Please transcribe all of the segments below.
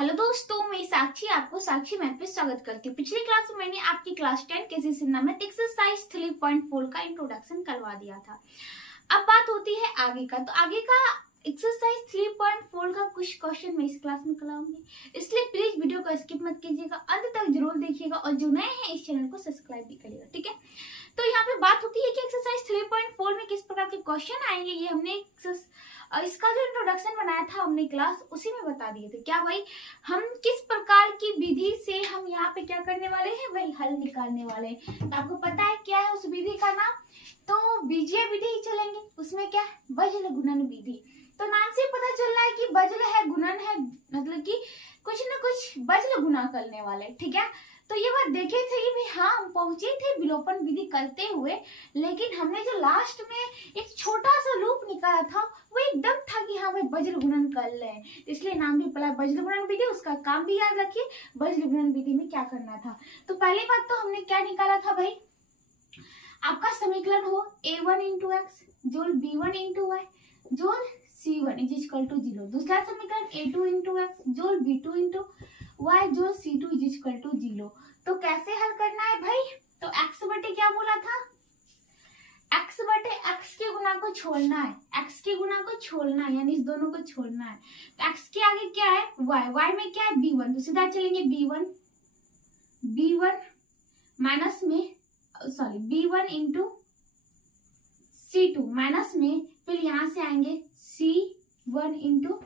Hello दोस्तों, मैं साक्षी आपको साक्षी मैथ पे स्वागत करती हूँ। पिछली क्लास में मैंने आपकी क्लास 10 के सिस्टम एक्सरसाइज 3.4 का इंट्रोडक्शन करवा दिया था। अब बात होती है आगे का। तो आगे का एक्सरसाइज 3.4 का कुछ क्वेश्चन मैं इस क्लास में कराऊंगी, इसलिए प्लीज वीडियो को स्किप मत कीजिएगा, अंत तक जरूर देखिएगा और जो नए हैं इस चैनल को सब्सक्राइब भी करिएगा। ठीक है, तो यहाँ पे बात होती है कि एक्सरसाइज 3.4 में किस प्रकार के क्वेश्चन आएंगे। ये हमने इसका जो इंट्रोडक्शन बनाया था हमने क्लास, उसी में बता दिए थे। क्या भाई, हम किस प्रकार की विधि से हम यहाँ पे क्या करने वाले हैं भाई, हल निकालने वाले हैं। तो आपको पता है क्या है उस विधि का नाम, तो बीजीय विधि ही चलेंगे। उसमें क्या है, बज्र गुणन विधि। तो नाम से पता चल रहा है कि बज्र है, गुणन है, मतलब कि कुछ न कुछ बज्र गुना करने वाले। ठीक है, तो ये बात देखे थे कि भाई हाँ, हम पहुंचे थे विलोपन विधि करते हुए, लेकिन हमने जो लास्ट में एक छोटा सा लूप निकाला था वो एकदम था कि हाँ भाई वज्र गुणन कर ले, इसलिए नाम भी पड़ा वज्र गुणन विधि। उसका काम भी याद रखिए, वज्र गुणन विधि में क्या करना था। तो पहली बात तो हमने क्या निकाला था भाई, आपका समीकरण हो a1 इंटू एक्स जोड़ b1 इंटू वाई जोड़ c1 इज इक्वल टू 0। दूसरा समीकरण a2 इंटू एक्स जोड़ b2 इंटू वाई जोड़ c2 इज इक्वल टू 0। तो कैसे हल करना है भाई, तो x बटे क्या बोला था, x बटे x के गुना को छोड़ना है, x के गुना को छोड़ना है, यानी इस दोनों को छोड़ना है। तो x के आगे क्या है y, y में क्या है b1, तो सीधा चलेंगे b1 माइनस में b1 इंटू c2 माइनस में, फिर यहाँ से आएंगे c1 इंटू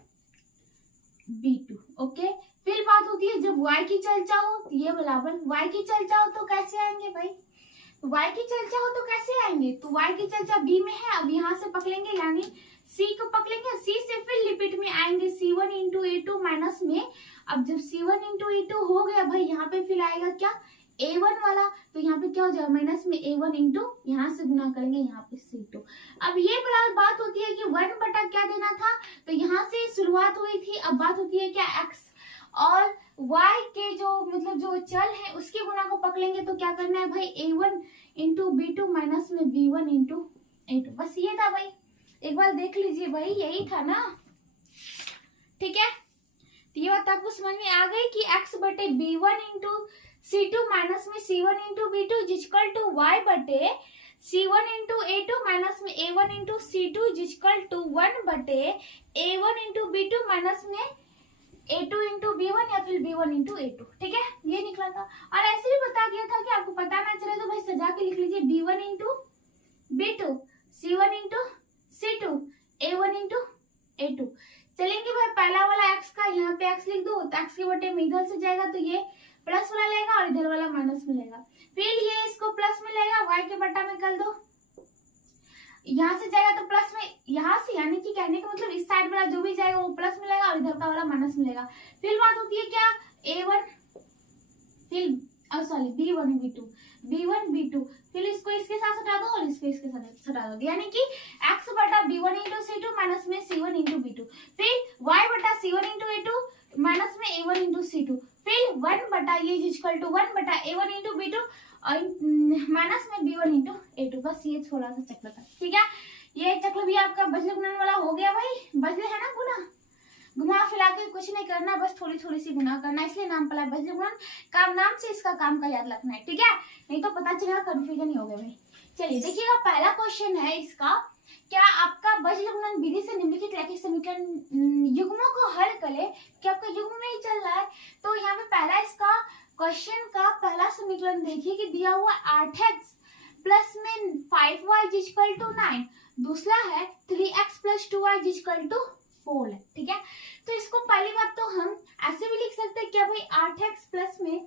b2। ओके, फिर बात होती है जब y की चर्चा हो, तो ये बराबर y की चर्चा हो तो कैसे आएंगे भाई, y की चर्चा हो तो कैसे आएंगे, तो y की चर्चा b में है, अब यहाँ से पकड़ेंगे यानी c को पकड़ेंगे, c से फिर लिपिट में आएंगे c1 इंटू a2 माइनस में। अब जब c1 इंटू a2 हो गया भाई, यहाँ पे फिर आएगा क्या a1 वाला, तो यहाँ पे क्या हो जाएगा माइनस में a1 इंटू, यहाँ से गुना करेंगे यहाँ पे c2। अब ये बात होती है कि 1 बटा क्या देना था, तो यहाँ से शुरुआत हुई थी। अब बात होती है क्या, x और y के जो मतलब जो चल है उसके गुना को पकड़ेंगे, तो क्या करना है भाई a1 इंटू b2 माइनस में b1 इंटू a2। बस ये था भाई, एक बार देख लीजिए भाई, यही था ना। ठीक है, तो ये बात आपको समझ में आ गई कि x बटे b1 इंटू c2 माइनस में c1 into b2 equal to y बटे c1 इंटू a2 माइनस में a1 into c2 equal to 1 बटे a1 इंटू b2 माइनस में a2 इंटू b1 या फिर b1 इंटू a2। ठीक है, ये निकला था। और ऐसे भी बता दिया था कि आपको पता ना चले तो भाई सजा के लिख लीजिए b1 into b2 c1 into c2 a1 into a2। चलेंगे भाई, पहला वाला x का यहाँ पे x लिख दो, तो x के बटे में इधर से जाएगा तो ये प्लस वाला लेगा और इधर वाला माइनस में लेगा, फिर ये इसको प्लस में लेगा, y के बटा में कर दो, यहाँ से जाएगा तो प्लस में, यहाँ से यानी कि कहने का मतलब इस साइड वाला जो भी जाएगा वो प्लस में लेगा और इधर का वाला माइनस में लेगा। फिर बात होती है क्या a1 फिर b1 b2, फिर इसको इसके साथ हटा दो और इसको इसके साथ हटा दो, यानी कि x बटा b1 इंटू c2 माइनस में c1 इंटू b2, फिर y बटा c1 इंटू a2 माइनस में a1 इंटू c2, फिर 1 बटा ये इक्वल टू 1 बटा a1 इंटू b2 और माइनस में b1 इंटू a2। बस ये थोड़ा सा चक्र था। ठीक है, ये चक्र भी आपका वज्र गुणन वाला हो गया भाई। वज्र है ना गुना, घुमा फिरा के कुछ नहीं करना, बस थोड़ी थोड़ी सी गुना करना, इसलिए नाम पड़ा वज्र गुणन। काम नाम से इसका काम का याद रखना है। ठीक है, नहीं तो पता चलेगा कंफ्यूजन ही हो गया भाई। चलिए देखिएगा, पहला क्वेश्चन है इसका, क्या आपका वज्र गुणन विधि से निम्नलिखित रैखिक समीकरण युग्मों को हल करे, क्या आपका युग्म में ही चल रहा है। तो यहाँ पे पहला इसका क्वेश्चन का पहला समीकरण देखिए कि दिया हुआ 8x प्लस में 5y इक्वल टू 9, दूसरा है 3x plus 2y equal to 4 है। ठीक है, तो इसको पहली बात तो हम ऐसे भी लिख सकते हैं क्या भाई, 8x प्लस में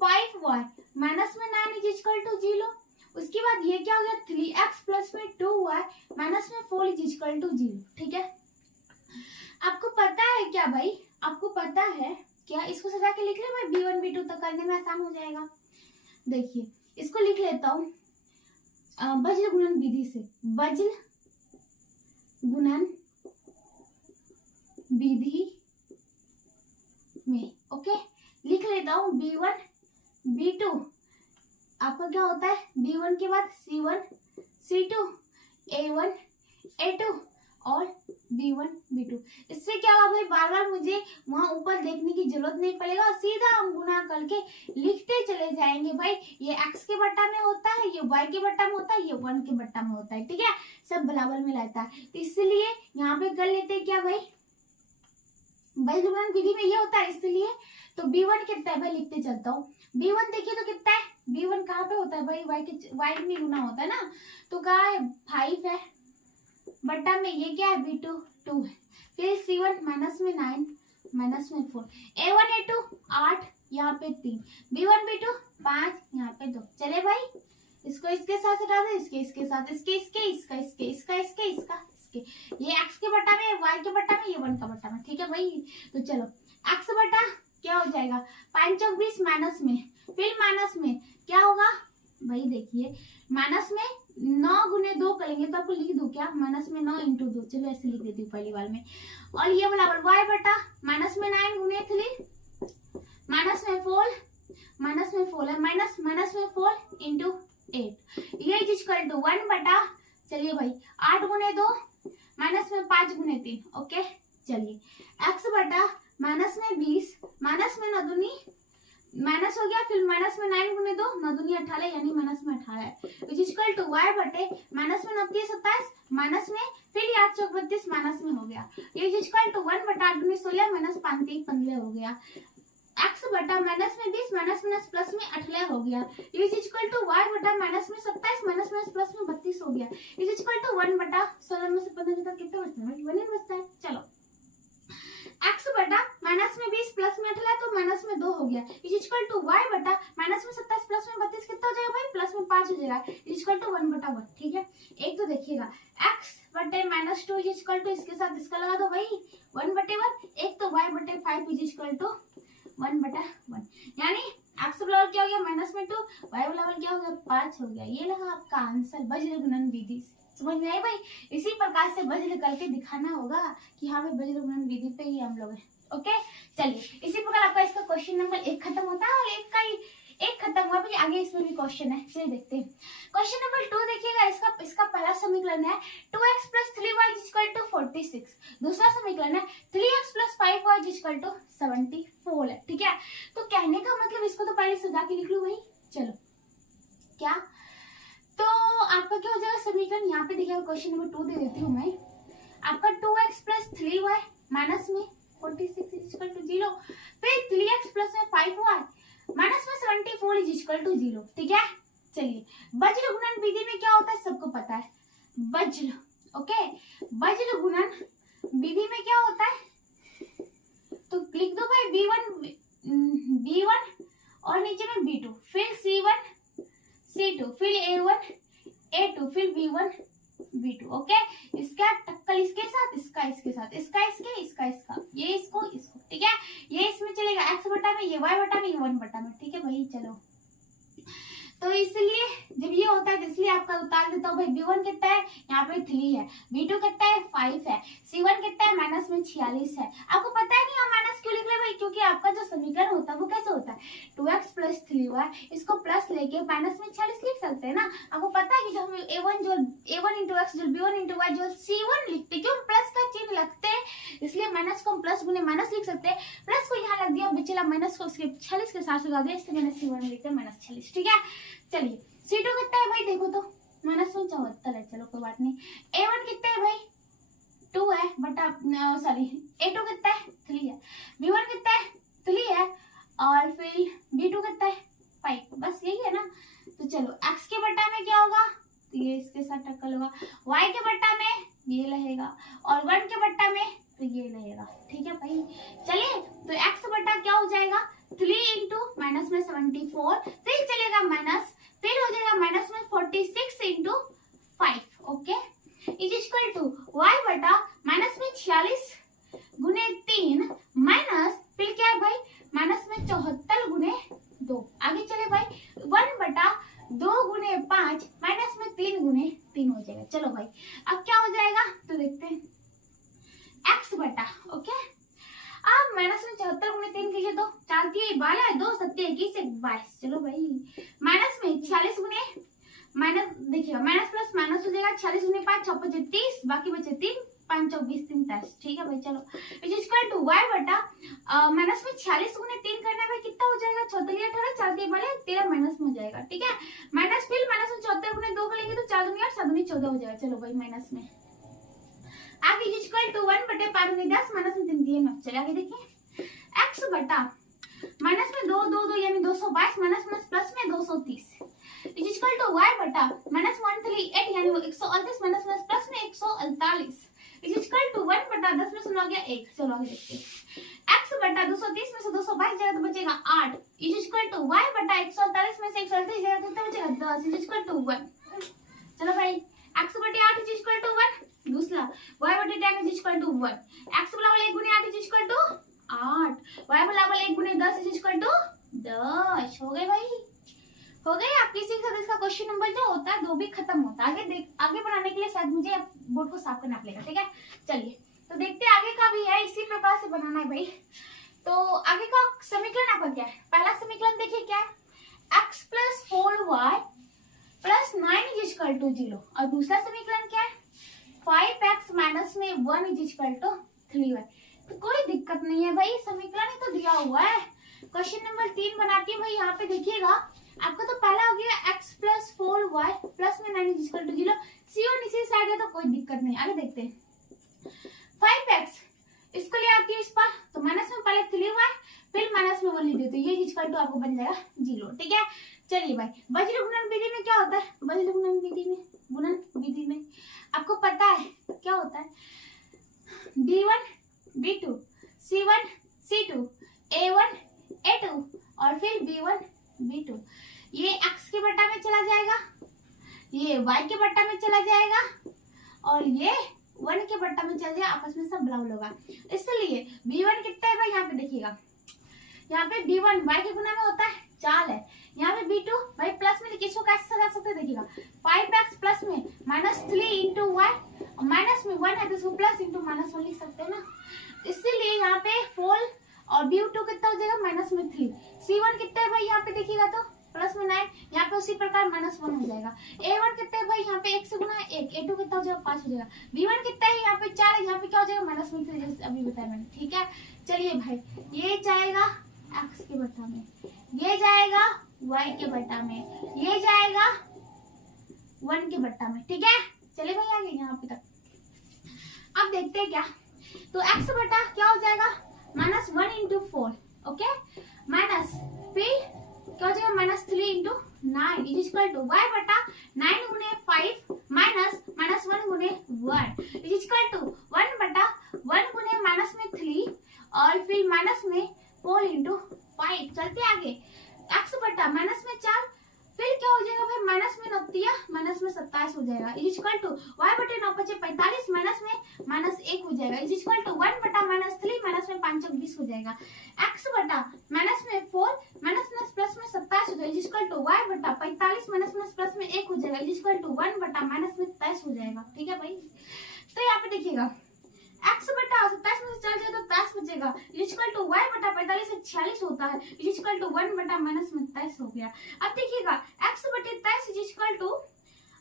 5y माइनस में 9 इक्वल टू 0। उसके बाद ये क्या हो गया 3x प्लस में 2y माइनस में 4 इक्वल टू 0। ठीक है, आपको पता है क्या भाई, आपको पता है क्या, इसको सजा के लिख ले भाई, b1 b2 तक करने में आसान हो जाएगा। देखिए इसको लिख लेता हूँ वज्र गुणन विधि से, वज्र गुणन विधि में। ओके, लिख लेता हूँ b1 b2, आपका क्या होता है b1 के बाद c1 c2 a1 a2 और B1 B2। इससे क्या होगा भाई, बार बार मुझे वहां ऊपर देखने की जरूरत नहीं पड़ेगा, सीधा हम गुना करके लिखते चले जाएंगे। भाई ये x के बट्टा में होता है, ये y के बट्टा में होता है, ये 1 के बट्टा में होता है, ठीक है, सब बराबर में रहता है। तो इसलिए यहाँ पे कर लेते हैं क्या भाई, बज्र गुणन विधि में ये होता है, इसलिए तो B1 कितना है भाई, लिखते चलता हूँ। B1 देखिए तो कितना है, B1 कहाँ पे होता है भाई, y में गुना होता है ना, तो कहाँ है 5 है, बट्टा में ये क्या है B2 2 है, फिर C1 माइनस में 9 माइनस में 4, A1 A2 8, यहाँ पे 3, B1 B2 5, यहाँ पे 2। चले भाई, इसको इसके साथ हटा दे, इसके साथ, इसके इसका ये x के बट्टा में, y के बट्टा में, ये 1 का बट्टा में, ठीक है भाई। तो चलो x बट्टा क्या हो जाएगा, 5 चौक 20 माइनस में, फिर माइनस में क्या होगा भाई, देखिए माइनस में 9 गुने 2 करेंगे तो आपको लिख दूं क्या, माइनस में 9 इंटू 2, चलो ऐसे लिख देती हूँ पहली बार में। और ये बराबर y बटा माइनस में 9 गुने 3 माइनस में 4 है, माइनस में 4 इंटू 8, ये इज इक्वल टू 1 बटा, चलिए भाई 8 गुने 2 माइनस में 5 गुने 3, ओके। चलिए x बटा माइनस में 20 माइनस में 9 दूनी माइनस हो गया, फिर माइनस में 9 गुने 2 9 दूनी 18, यानी माइनस में 18 है, इज इक्वल टू y बटे माइनस में 29 27 माइनस में, फिर 8 चौक 32 माइनस में हो गया, ये इज इक्वल टू 1 बटा 8 दूनी 16 माइनस 5 3 15 हो गया, x बटा माइनस में 20 माइनस प्लस में 18 हो गया, इज इक्वल टू y बटा माइनस में 27 माइनस प्लस में 32 हो गया, इज इक्वल टू 1 बटा 16 में से 15 तक कितना बचता है, 1 बचता है। चलो x बटा माइनस में 20 प्लस में 18 तो माइनस में 2 हो गया, इज इक्वल टू y बटा माइनस में 27 प्लस में 32 कितना हो जाएगा भाई, प्लस में 5 हो जाएगा, इज इक्वल टू 1 बटा 1, ठीक है। एक तो देखिएगा x बटे माइनस 2 इज इक्वल टू, इसके साथ इसका लगा दो भाई 1 बटे 1, एक तो y बटे 5 इज इक्वल टू 1 बटा 1, यानी x बराबर क्या हो गया माइनस में 2, y बराबर क्या हो गया 5 हो गया। ये लगा आपका आंसर बज्र गुणन विधि से, समझ में आई भाई। इसी प्रकार से वज्र करके दिखाना होगा कि हाँ भाई वज्र गुणन विधि पे ही हम लोग हैं, ओके। चलिए इसी प्रकार आपका इसका क्वेश्चन नंबर 1 खत्म होता है, और एक खत्म हुआ, फिर आगे इसमें भी क्वेश्चन है, चलिए देखते हैं। क्वेश्चन नंबर 2 देखिएगा, इसका पहला समीकरण है 2x plus 3y is equal to 46, दूसरा समीकरण है 3x plus 5y is equal to 74 है, ठीक है। तो कहने का मतलब इसको तो पहले सजा के लिख लूं भाई, चलो क्या, तो आपका क्या हो जाएगा समीकरण, यहाँ पे देखिएगा क्वेश्चन नंबर 2 दे देती हूँ मैं, आपका 2x प्लस 3y माइनस में 46 इज इक्वल टू 0, फिर 3x प्लस में 5y माइनस में 74 इज इक्वल टू 0, ठीक है। चलिए वज्र गुणन विधि में क्या होता है सबको पता है, वज्र, ओके, वज्र गुणन विधि में क्या होता है, तो लिख दो भाई B1 और नीचे में B2, फिर C1 C2, फिर A1 A2, फिर B1 B2, ओके। इसका टक्कर इसके साथ, इसका ये इसको, ठीक है। ये इसमें चलेगा x बटा में, ये y बटा में, ये 1 बटा में, ठीक है भाई। चलो तो इसलिए जब ये होता है तो इसलिए आपका उतार देता हूँ भाई, B1 कितना है, यहाँ पे 3 है, B2 कितना है 5 है, C1 कितना है माइनस में 46 है। आपको पता है नहीं हम माइनस क्यों लिख रहे भाई, क्योंकि आपका जो समीकरण होता है वो कैसे होता है 2x प्लस 3y, इसको प्लस लेके माइनस में 46 लिख सकते हैं ना। आपको पता है कि जब हम A1 इंटू एक्स जो B1 इंटू वाई जो C1 लिखते, क्यों प्लस का चिन्ह लगते हैं, इसलिए माइनस को हम प्लस गुने माइनस लिख सकते हैं, प्लस को यहाँ लग दिया बचेला माइनस को 46 के साथ लगा दिया, इसलिए मैंने C1 लिखते हैं माइनस 46, ठीक है। चलिए C2 कितना है भाई, देखो तो माइनस में 74 है, चलो कोई बात नहीं। A1 कितना है भाई 2 है बटा सॉरी A2 कितना है 3 है, B1 कितना है 3 है, और फिर B2 कितना है 5, बस यही है ना। तो चलो x के बट्टा में क्या होगा, तो ये इसके साथ टक्कर होगा, y के बट्टा में ये रहेगा, और 1 के बट्टा में तो ये रहेगा, ठीक है भाई। चलिए तो x बट्टा क्या हो जाएगा 3 इंटू माइनस में 74, फिर चलेगा माइनस, फिर हो जाएगा माइनस में 46 into 5, okay, is equal to y बटा माइनस में 46 गुने 3 माइनस फिर क्या है भाई माइनस में 74 गुने 2, आगे चले भाई 1 बटा 2 गुने 5 माइनस में 3 गुने 3 हो जाएगा। चलो भाई अब क्या हो जाएगा तो देखते हैं x बटा, ओके, अब माइनस में 74 गुने 3 कीजिए तो 4 की 12 2 7 21 22, चलो भाई माइनस में 46 गुने माइनस, देखिए माइनस प्लस माइनस हो जाएगा 46 गुने 5 6 25 30, बाकी बचे 3 5 24 3 23, ठीक है भाई। चलो इज इक्वल टू y बटा माइनस में 46 गुने 3 करने में कितना हो जाएगा, 74 18 4 के वाले 13 माइनस में हो जाएगा, ठीक है। माइनस फिर माइनस में 74 गुने 2 करेंगे तो 4 दूनी 8 7 दूनी 14 हो जाएगा। चलो भाई माइनस में आगे इज इक्वल टू 1 बटे 5 दूनी 10 माइनस में 3 9। चलिए आगे देखिए x बटा माइनस में 2 2 2 यानी 222 माइनस माइनस प्लस में 230 इज इक्वल टू y बटा माइनस 138 यानी 138 माइनस माइनस प्लस में 148 इज इक्वल टू 1 बटा 10 में सुना गया 1। चलो आगे देखते हैं x बटा 230 में से 222 जाएगा तो बचेगा 8 इज इक्वल टू y बटा 148 में से 138 जाएगा तो कितना बचेगा 10 इज इक्वल टू 1। चलो भाई x बटे 8 इज इक्वल टू 1। दूसरा y बटे 10 इज इक्वल टू 1। x बराबर 1 गुने 8 इज इक्वल टू 8। y बराबर 1 गुने 10 इज इक्वल टू 10। हो गए भाई, हो गए। आपके इसी के साथ इसका क्वेश्चन नंबर जो होता है 2 भी खत्म होता है। आगे बढ़ाने के लिए शायद मुझे बोर्ड को साफ करना पड़ेगा, ठीक है। चलिए तो देखते हैं आगे का भी है, इसी प्रकार से बनाना है भाई। तो आगे का समीकरण आपका क्या है, पहला समीकरण देखिए क्या है, x plus 4y plus 9 is equal to 0। और दूसरा समीकरण क्या है, 5x माइनस में 1 इज इक्वल टू 3y। तो कोई दिक्कत नहीं है भाई, समीकरण ही तो दिया हुआ है। क्वेश्चन नंबर 3 बना के भाई यहाँ पे देखिएगा, आपका तो पहला हो गया x प्लस 4y प्लस में 9 इज इक्वल टू 0। C1 इसी साइड है तो कोई दिक्कत नहीं। आगे देखते हैं 5x इसको ले आती है इस पर, तो माइनस में पहले 3y फिर माइनस में 1 लिख देते, ये इक्वल टू आपको बन जाएगा 0, ठीक है। चलिए भाई वज्र गुणन विधि में क्या होता है, वज्र गुणन विधि में आपको पता है क्या होता है, b1 b2 c1 c2 a1 a2 और फिर b1 b2। ये x के बट्टा में चला जाएगा, ये y के बट्टा में चला जाएगा और ये 1 के बट्टा में चल जाएगा, आपस में सब बराबर होगा। इसलिए b1 कितना है भाई, यहाँ पे देखिएगा, यहाँ पे b1 y के गुना में होता है 4 है, यहाँ पे b2 भाई प्लस में इसको कैसे सजा सकते हैं देखिएगा, 5x प्लस में माइनस 3 इंटू वाई, माइनस में 1 है तो इसको प्लस इंटू माइनस 1 लिख सकते हैं ना। इसीलिए यहाँ पे 4 और b2 कितना हो जाएगा माइनस में 3। c1 कितना है भाई यहाँ पे देखिएगा तो प्लस में 9, यहाँ पे उसी प्रकार माइनस 1 हो जाएगा। a1 कितना है भाई यहाँ पे 1 से गुना है 1, a2 कितना हो जाएगा 5 हो जाएगा। b1 कितना है यहाँ पे 4 है, यहाँ पे क्या हो जाएगा माइनस में 3 जैसे अभी बताया मैंने, ठीक है। चलिए भाई ये जाएगा x के बट्टा में, ये जाएगा y के बट्टा में, ये जाएगा 1 के बट्टा में, ठीक है। चलिए भाई आगे यहाँ पे तक अब देखते हैं क्या, तो x बटा क्या हो जाएगा माइनस 1 इंटू 4, ओके, माइनस फिर क्या हो जाएगा minus 3 into 9 is equal to y बटा 9 गुने 5 माइनस माइनस 1 गुने 1 इज इक्वल टू 1 बटा 1 गुने माइनस में 3 और फिर माइनस में 4 इंटू 5। चलते आगे, x बटा माइनस में 4 फिर क्या हो जाएगा भाई माइनस में 9 माइनस में 27 हो जाएगा इज इक्वल टू y बटे 9 बचे 45 माइनस में माइनस 1 हो जाएगा इज इक्वल टू 1 बटा माइनस 3 माइनस में 5 20 हो जाएगा। x बटा माइनस में 4 माइनस माइनस प्लस में 27 हो जाएगा इज इक्वल टू y बटा 45 माइनस माइनस प्लस में 1 हो जाएगा इज इक्वल टू 1 बटा माइनस में 27 हो जाएगा, ठीक है भाई। तो यहाँ पे देखिएगा x बटा 27 में से चल जाए तो 10 बचेगा इज इक्वल टू y बटा 45 से 46 होता है इज इक्वल टू 1 बटा माइनस में 23 हो गया। अब देखिएगा x बटे 23 इज इक्वल टू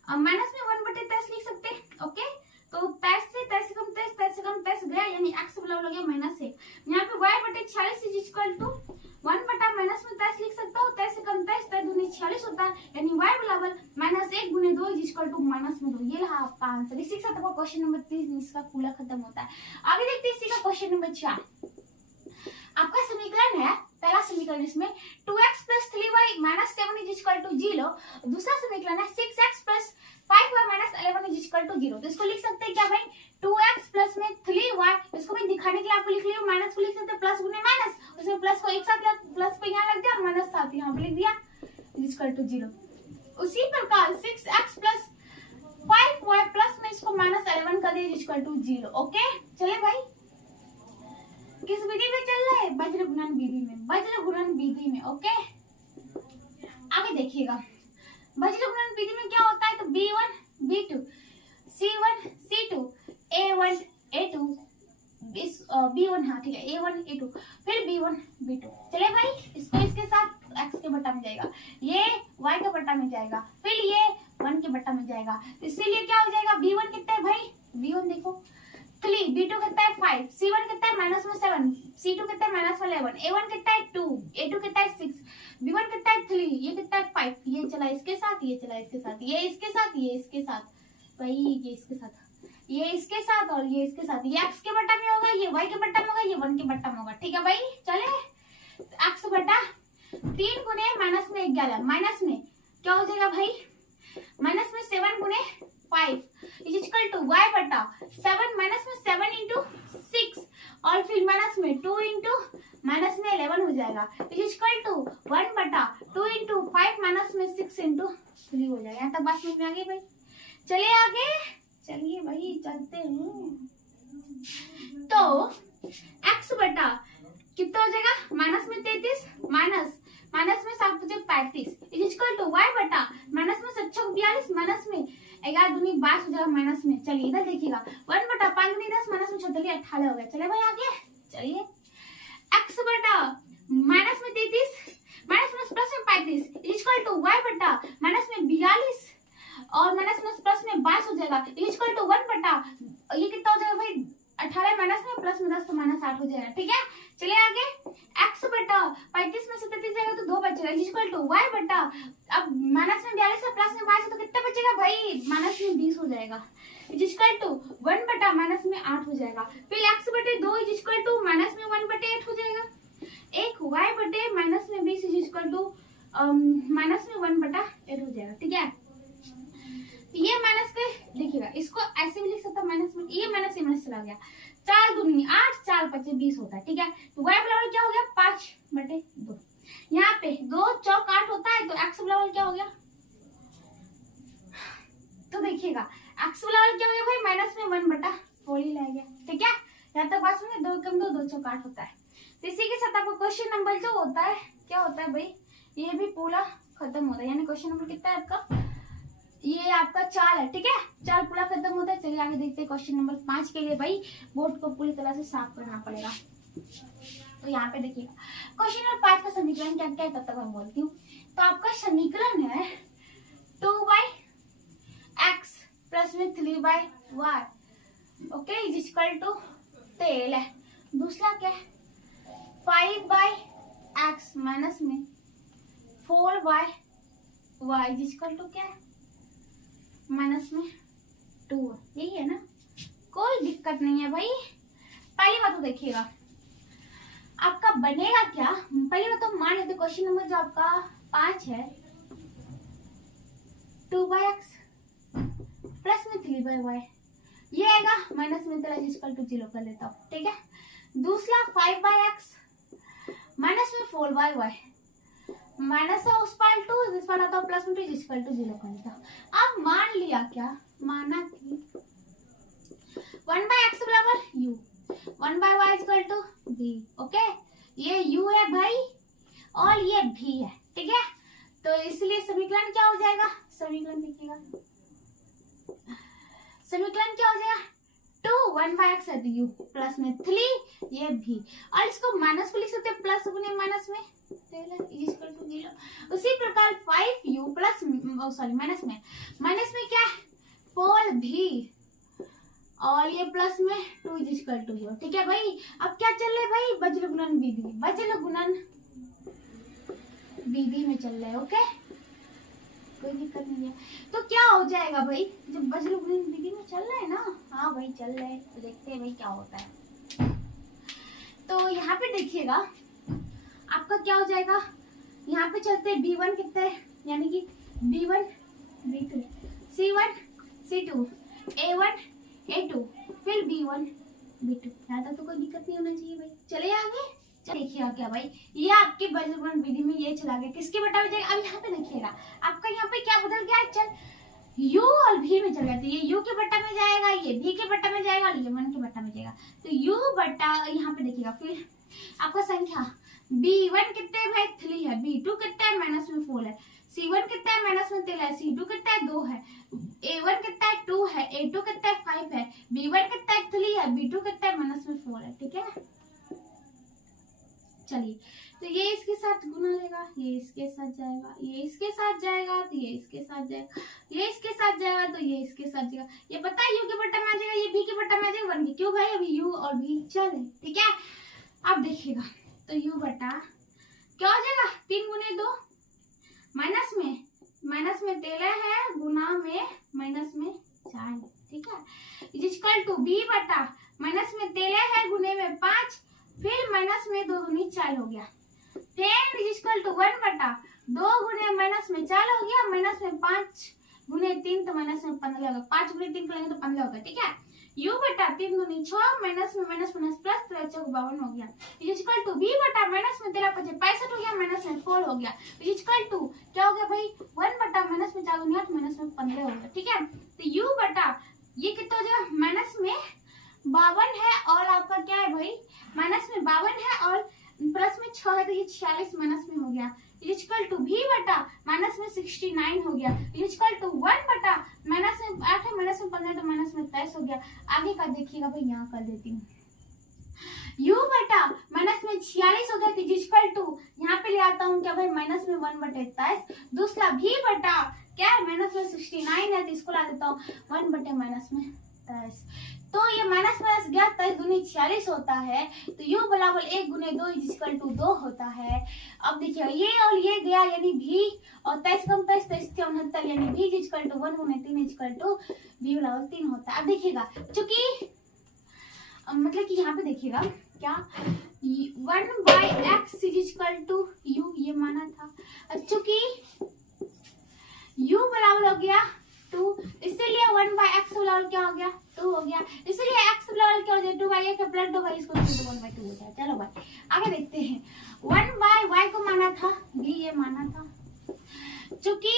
माइनस में 1 बटे 23 लिख सकते हैं, ओके। तो 23 से 23 से कम 23 से कम 23 गया यानी x बराबर हो गया माइनस 1। यहाँ पे y बटे 46 इज इक्वल टू 1 बटा माइनस में 23 लिख सकता हूँ, 23 से कम 23 23 दूनी 46 होता है यानी y बराबर माइनस 1 गुने 2 इज इक्वल टू माइनस में 2। ये रहा आपका आंसर। इसी के साथ आपका क्वेश्चन नंबर 3 इसका पूरा खत्म होता है। आगे देखते हैं इसी का क्वेश्चन नंबर 4। आपका समीकरण है, पहला समीकरण इसमें 2x plus 3y minus 7 is equal to 0। दूसरा समीकरण है 6x plus 5y minus 11 is equal to 0। तो इसको लिख सकते हैं क्या भाई 2x प्लस में 3y, इसको मैं दिखाने के लिए आपको लिख लिया, माइनस को लिख सकते हैं प्लस गुने माइनस, उसमें प्लस को एक साथ प्लस को यहाँ लग दिया और माइनस साथ यहाँ पे लिख दिया इज इक्वल टू 0। उसी प्रकार 6x प्लस 5y प्लस में इसको माइनस 11 कर दिया इज इक्वल टू 0, ओके। चले भाई किस विधि में चल रहा है, वज्र गुणन विधि में, वज्र गुणन विधि में, ओके। आगे देखिएगा वज्र गुणन विधि में क्या होता है, तो b1 b2 c1 c2 a1 a2 b1, हाँ ठीक है, a1 a2 फिर b1 b2। चले भाई इसको इसके साथ x के बट्टा में जाएगा, ये y के बट्टा में जाएगा, फिर ये 1 के बट्टा में जाएगा, इसीलिए क्या हो जाएगा b1 कितना है भाई, b1 देखो 3, B2 कितना है 5, C1 कितना है माइनस में 7, C2 कितना है माइनस में 11, A1 कितना है 2, A2 कितना है 6, B1 कितना है 3, ये कितना है 5, ये चला इसके साथ, ये चला इसके साथ, ये इसके साथ, ये इसके साथ, भाई ये इसके साथ, ये इसके साथ और ये इसके साथ, ये x के बट्टा में होगा, ये y के बट्टा में होगा, ये 1 के बट्टा में होगा। ठीक है भाई, चले x बट्टा 3 गुने माइनस में 11, माइनस में क्या हो जाएगा भाई, माइनस में 7 गुने 5 इज इक्वल टू y बटा 7 माइनस में 7 इंटू 6 और फिर माइनस में 2 इंटू माइनस में 11 हो जाएगा इज इक्वल टू 1 बटा 2 इंटू 5 माइनस में 6 इंटू 3 हो जाएगा। यहाँ तक बात समझ में आ गई भाई। चलिए आगे, चलिए भाई चलते हैं। तो x बटा कितना हो जाएगा, माइनस में 33 माइनस माइनस में 7 35 इज इक्वल टू y बटा माइनस में 7 42 माइनस में 11 दूनी 22 हो जाएगा माइनस में। चलिए इधर देखिएगा 1 बटा 5 दूनी 10 माइनस में 46 18 हो गया। चले भाई आगे, चलिए x बटा माइनस में 33 माइनस में प्लस में 35 इज इक्वल टू y बटा माइनस में 42 और माइनस में प्लस में 22 हो जाएगा इज इक्वल टू 1 बटा ये कितना हो जाएगा भाई 18 माइनस में प्लस में 10 तो माइनस 8 हो जाएगा। ठीक है, चलिए आगे x बटा 35 में से 33 जाएगा तो 2 बचेगा इज इक्वल टू y बटा अब माइनस में 42 से प्लस में 22 तो कितना बचेगा भाई, माइनस में 20 हो जाएगा इज इक्वल टू 1 बटा माइनस में 8 हो जाएगा। फिर x बटे 2 इज इक्वल टू माइनस में 1 बटे 8 हो जाएगा। एक y बटे माइनस में 20 इज इक्वल टू माइनस में 1 बटा 8 हो जाएगा। ठीक है, ये माइनस के देखिएगा, इसको ऐसे भी लिख सकता माइनस में, ये माइनस चला गया, 4 दूनी 8 4 5 20 होता है। ठीक है, तो y बराबर क्या हो गया 5 बटे 2, यहाँ पे 2 चौक 8 होता है तो x बराबर क्या हो गया, तो देखिएगा x बराबर क्या हो गया भाई माइनस में 1 बटा 4 ही रह गया। ठीक है, यहाँ तक बात समझे, 2 कम 2 चौक 8 होता है। तो इसी के साथ आपका क्वेश्चन नंबर जो होता है क्या होता है भाई, ये भी पूरा खत्म होता है, यानी क्वेश्चन नंबर कितना है आपका, ये आपका 4 है। ठीक है, 4 पूरा खत्म होता है। चलिए आगे देखते हैं क्वेश्चन नंबर 5 के लिए भाई बोर्ड को पूरी तरह से साफ करना पड़ेगा। तो यहाँ पे देखिएगा क्वेश्चन नंबर 5 का समीकरण क्या क्या है तब तक मैं बोलती हूँ। तो आपका समीकरण है 2/x प्लस में 3/y okay is equal to तेल है। दूसरा क्या है 5/x माइनस में 4/y इज इक्वल टू क्या है माइनस में 2, यही है ना, कोई दिक्कत नहीं है भाई। पहली बात तो देखिएगा आपका बनेगा क्या, पहली बात तो मान लेते क्वेश्चन नंबर जो आपका 5 है 2/x प्लस में 3/y ये आएगा माइनस में 0 कर देता हूँ। ठीक है, दूसरा 5/x माइनस में 4/y माइनस है उस पार 2 जिस पार आता प्लस में 2 इक्वल टू 0 कर देता। अब मान लिया क्या, माना कि 1/x बराबर u 1/y equal to v। Okay, ये u है भाई और ये v है। ठीक है, तो इसलिए समीकरण क्या हो जाएगा, समीकरण देखिएगा, समीकरण क्या हो जाएगा 2 1/x है तो u प्लस में 3 ये v और इसको माइनस को लिख सकते हैं प्लस गुने माइनस में इक्वल टू 0। उसी प्रकार 5u प्लस सॉरी माइनस में क्या है 4v और ये प्लस में 2 इक्वल टू 0। ठीक है भाई, अब क्या चल रहा है भाई बजल गुणन विधि, बजल गुणन विधि में चल रहा है। ओके, कोई दिक्कत नहीं है। तो क्या हो जाएगा भाई जब बजल गुणन विधि में चल रहा है ना, हाँ भाई चल रहा है, तो देखते हैं भाई क्या होता है। तो यहाँ पे देखिएगा आपका क्या हो जाएगा, यहाँ पे चलते हैं b1 कितना है, यानी कि b1 b2 c1 c2 a1 a2 फिर b1 b2, यहाँ तक तो कोई दिक्कत नहीं होना चाहिए भाई। चलिए आगे, देखिएगा क्या भाई ये आपके बजल गुणन विधि में ये चला गया, किसके बटा में जाएगा। अब यहाँ पे देखिएगा आपका यहाँ पे क्या बदल गया, चल u और v में चल गया, तो ये u के बट्टा में जाएगा, ये v के बट्टा में जाएगा और ये 1 के बट्टा में जाएगा। तो u बट्टा यहाँ पे देखिएगा, फिर आपका संख्या b1 कितने भाई 3 है, b2 कितना है माइनस में 4 है, c1 कितना है माइनस में 3 है, c2 कितना है 2 है, a1 कितना है 2 है, a2 कितना है 5 है, b1 कितना है 3 है, b2 कितना है माइनस में 4 है। ठीक है, चलिए, तो ये इसके साथ गुना लेगा, ये इसके साथ जाएगा, ये इसके साथ जाएगा, तो ये इसके साथ जाएगा, ये इसके साथ जाएगा, तो ये इसके साथ जाएगा। ये पता है यू के बट्टा में आ जाएगा, ये भी के बट्टा में आ जाएगा 1 क्यों भाई, अभी यू और भी चले, ठीक है। अब देखिएगा, तो यू बटा क्या हो जाएगा 3 गुने 2, माइनस में 13 है, गुना में माइनस में 4, ठीक है, इक्वल टू बी बटा माइनस में 13 है, गुने में 5, फिर माइनस में 2 गुनी 4 हो गया, फिर इक्वल टू 1 बटा 2 गुने माइनस में 4 हो गया, माइनस में 5 गुने 3 तो माइनस में 15 होगा, 5 गुने 3 करेंगे तो 15 होगा, ठीक है। u बटा 3 गुनी 6 माइनस में माइनस माइनस प्लस 13 चौक 52 हो गया, इक्वल टू b बटा माइनस में 13 5 65 हो गया, माइनस में 4 हो गया, इक्वल टू क्या हो गया भाई 1 बटा माइनस में 4 गुनी 8 माइनस में 15 हो गया, ठीक है। तो u बटा ये कितना हो जाएगा माइनस में 52 है और आपका क्या है भाई माइनस में 52 है और प्लस में 6 है, तो ये 46 माइनस में हो गया, इक्वल टू v बटा माइनस में 69 हो गया, इक्वल टू 1 बटा माइनस में 8 है, माइनस में 15 तो माइनस में 23 हो गया। आगे का देखिएगा भाई, यहाँ कर देती हूँ, u बटा माइनस में 46 हो गया, तो इक्वल टू यहाँ पे ले आता हूँ क्या भाई माइनस में 1 बटे 23, दूसरा v बटा क्या है माइनस में 69 है, तो इसको ला देता हूँ 1 बटे माइनस में 23, तो ये माइनस माइनस गया 23 दूनी 46 होता है, तो u बराबर 1 गुने 2 इक्वल टू 2 होता है। अब देखिए ये और ये गया यानी v और 23 कम 23 69 यानी v इक्वल टू 1 गुने 3 इक्वल टू v बराबर 3 होता है। अब देखिएगा चूंकि मतलब कि यहाँ पे देखिएगा क्या 1/x इक्वल टू u ये माना था, चूंकि u बराबर हो गया 2, इसीलिए 1/x बराबर क्या हो गया 2 हो गया, इसीलिए x बराबर क्या हो जाए 2/x प्लस 2 इसको 1/2 होता है। चलो भाई आगे देखते हैं, 1/y को माना था b, ये माना था, चूंकि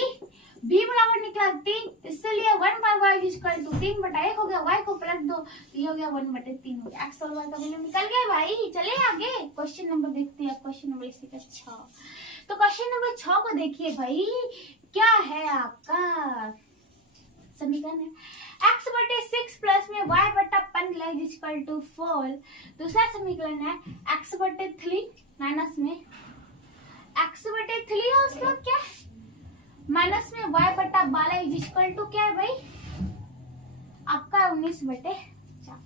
b बराबर निकला 3, इसलिए 1/y इक्वल टू 3/1 हो गया, y को प्लस 2 ये हो गया 1/3 हो गया, x और y का वैल्यू निकल गया भाई। चलिए आगे क्वेश्चन नंबर देखते हैं, क्वेश्चन नंबर इसी का 6। तो क्वेश्चन नंबर 6 को देखिए भाई, क्या है आपका समीकरण है x बटे 6 प्लस में y बटा 15 इक्वल टू 4, दूसरा समीकरण है x बटे 3 माइनस में x बटे 3 और उसके बाद क्या माइनस में y बटा 12 इक्वल टू क्या है भाई आपका 19 बटे 4।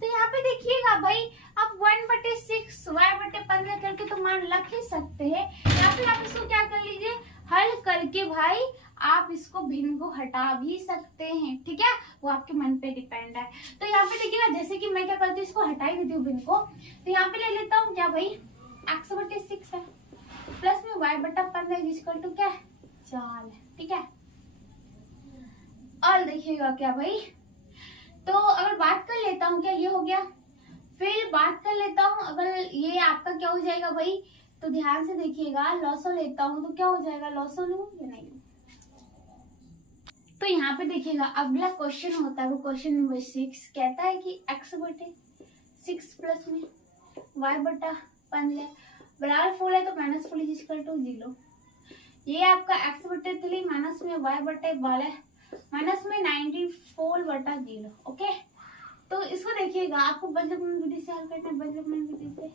तो यहाँ पे देखिएगा भाई अब 1 बटे 6 y बटे 15 करके तो मान रख ही सकते हैं, या फिर आप इसको क्या कर लीजिए हल करके भाई आप इसको भिन्न को हटा भी सकते हैं, ठीक है, वो आपके मन पे डिपेंड है। तो यहाँ पे देखिएगा जैसे कि मैं क्या करती हूँ इसको हटा ही देती हूँ भिन्न को, तो यहाँ पे ले लेता हूँ क्या भाई x बटे 6 है प्लस में y बटा 15 इक्वल टू क्या 4 है, ठीक है। और देखिएगा क्या भाई, तो अगर बात कर लेता हूँ क्या ये हो गया, फिर बात कर लेता हूँ अगर ये आपका क्या हो जाएगा भाई, तो ध्यान से देखिएगा लॉसो लेता हूँ तो क्या हो जाएगा लॉसो लूं या नहीं। तो यहाँ पे देखिएगा अगला क्वेश्चन होता है वो क्वेश्चन नंबर 6 कहता है कि x बटे 6 प्लस में y बटा 15 बराबर 4 है, तो माइनस 4 इक्वल टू 0। ये आपका x बटे 3 माइनस में y बटे 12 माइनस में 94 बटा 0, ओके। तो इसको देखिएगा आपको बंजरमन विधि से हल करना है, बंजरमन विधि से।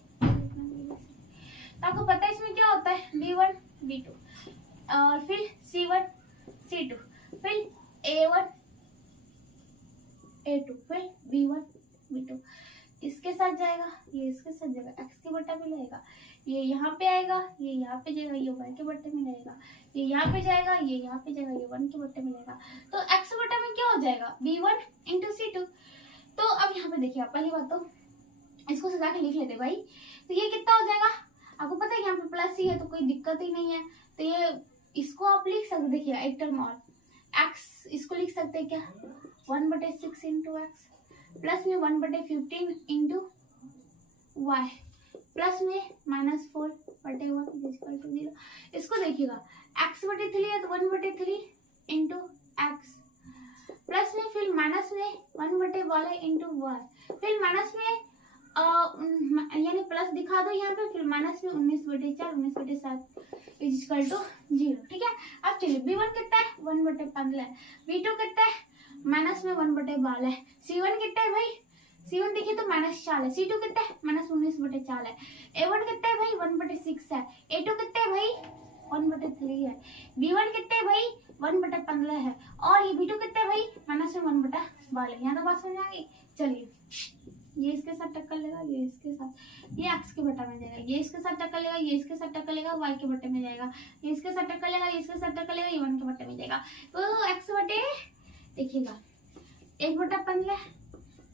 तो आपको पता है इसमें क्या होता है b1 b2 और फिर c1 c2 फिर a1 a2 फिर b1 b2, इसके साथ जाएगा ये इसके साथ जाएगा, x के बट्टा में रहेगा, ये यहाँ पे आएगा ये यहाँ पे जाएगा, ये y के बट्टे में रहेगा, ये यहाँ पे जाएगा ये यहाँ पे जाएगा, ये 1 के बट्टे में रहेगा। तो x बट्टा में क्या हो जाएगा b1 इंटू c2। तो अब यहाँ पे देखिए पहली बात तो इसको सजा के लिख लेते भाई, तो ये कितना हो जाएगा आपको पता है यहाँ पे प्लस ही है तो कोई दिक्कत ही नहीं है, तो ये इसको आप लिख सकते देखिए एक टर्म और x इसको लिख सकते हैं क्या 1 बटे 6 इंटू एक्स प्लस में 1 बटे 15 इंटू वाई प्लस में माइनस 4 बटे 1 इक्वल टू 0। इसको देखिएगा x बटे 3 है तो 1 बटे 3 इंटू एक्स प्लस में फिर माइनस में 1 बटे 12 इंटू वाई फिर माइनस में यानी प्लस दिखा दो यहाँ पे, फिर माइनस में 19 बटे 4 19 बटे 7 इक्वल टू 0, ठीक है। अब चलिए b1 कितना है 1 बटे 15, b2 कितना है माइनस में 1 बटे 12, c1 कितना है भाई C1 देखिए तो -4 है, C2 कितना है -19/4 है, A1 कितना है भाई 1/6 है, A2 कितना है भाई 1/3 है, B1 कितना है भाई 1/15 है, और ये B2 कितना है भाई -1/12। यहाँ तो बात समझ आ गई। चलिए ये इसके साथ टक्कर लेगा, ये इसके साथ, ये x के बटा में जाएगा, ये इसके साथ टक्कर लेगा, ये इसके साथ टक्कर लेगा, y के बटे में जाएगा, ये इसके साथ टक्कर लेगा, ये इसके साथ टक्कर लेगा, ये 1 के बटे में जाएगा। तो x बटे देखिएगा 1/15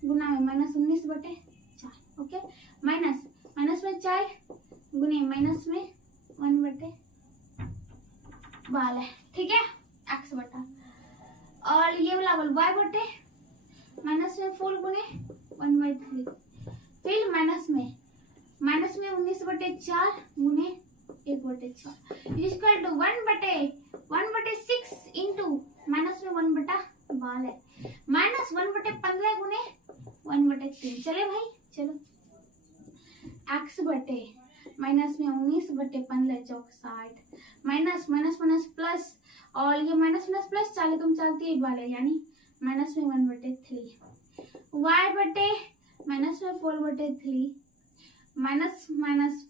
गुना में -19/4। ओके, माइनस में 4 गुने माइनस में 1/12। ठीक है, x बटा, और ये वाला y बटे माइनस में 4 गुने 1/3, फिर माइनस में 19/4 गुने 1/4 इक्वल टू 1/6 इंटू माइनस में 1/12 माइनस 1/15 गुने 1/3। चले भाई चलो, x बटे माइनस में 19/15 चौक 60 माइनस प्लस, और ये माइनस प्लस चाले तुम चलती है वाले, यानी माइनस में 1/3, y बटे माइनस में 4/3 माइनस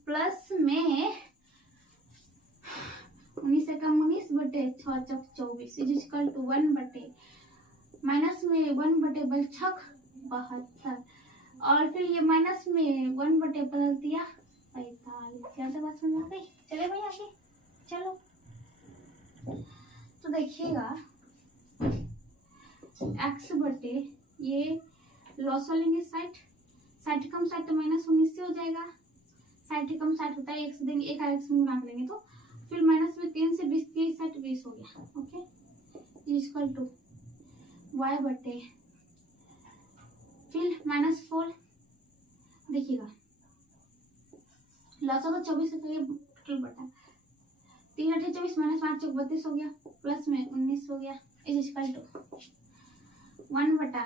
प्लस में 19 से कम 19/6 चौक 24 इक्वल टू 1 बटे माइनस में 1/6 72, और फिर ये माइनस में 1 बटे बदल दिया 45। ज्यादा बात समझ आ गई। चले भाई आगे चलो, तो देखिएगा x बटे ये लॉस लेंगे 60 कम 60 तो -19 से हो जाएगा, 60 कम 60 होता है 1 से देंगे, 1 और 1 से गुना करेंगे तो फिर माइनस में 3 से 20 30 60 20 हो गया। ओके, इक्वल टू y बटे फिर -4 देखिएगा लॉस होगा 24 से, तो ये टोटल बटा 3 8 24 -5 चौक 32 हो गया, प्लस में 19 हो गया, इक्वल टू 1 बटा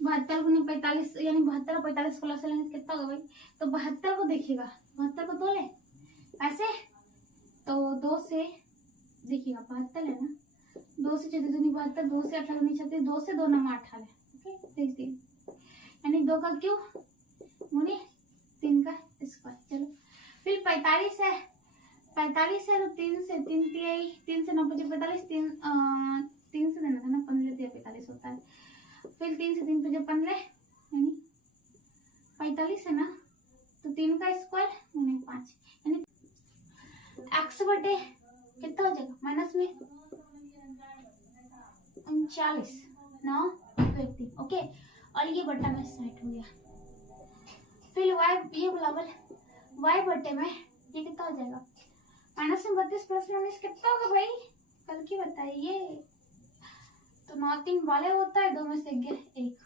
72 गुने 45, यानी 72 और 45 को लॉस लेंगे कितना होगा भाई, तो 72 को देखिएगा, 72 को 2 ले ऐसे, तो 2 से देखिएगा 72 है ना, 2 से 4 दूनी 72, 2 से 18 दूनी 36, 2 से 2 9 18। ओके, देखिए यानी 2 का क्यूब गुने 3 का स्क्वायर। चलो फिर 45 है तो 3 से 3 से 9 5 45, 3 से देना था ना, 15 45 होता है, फिर 3 से 3 5 15 यानी 45 है ना, तो 3 का स्क्वायर गुने 5, यानी x बटे कितना हो जाएगा माइनस में 39 9 30। ओके, और ये बटा में 60 हो गया, फिर y ये बराबर y बटे में ये कितना हो जाएगा माइनस में 32 प्लस में 19 कितना होगा भाई, कल की बताइए, तो 9 3 वाले होता है, 2 में से गया 1,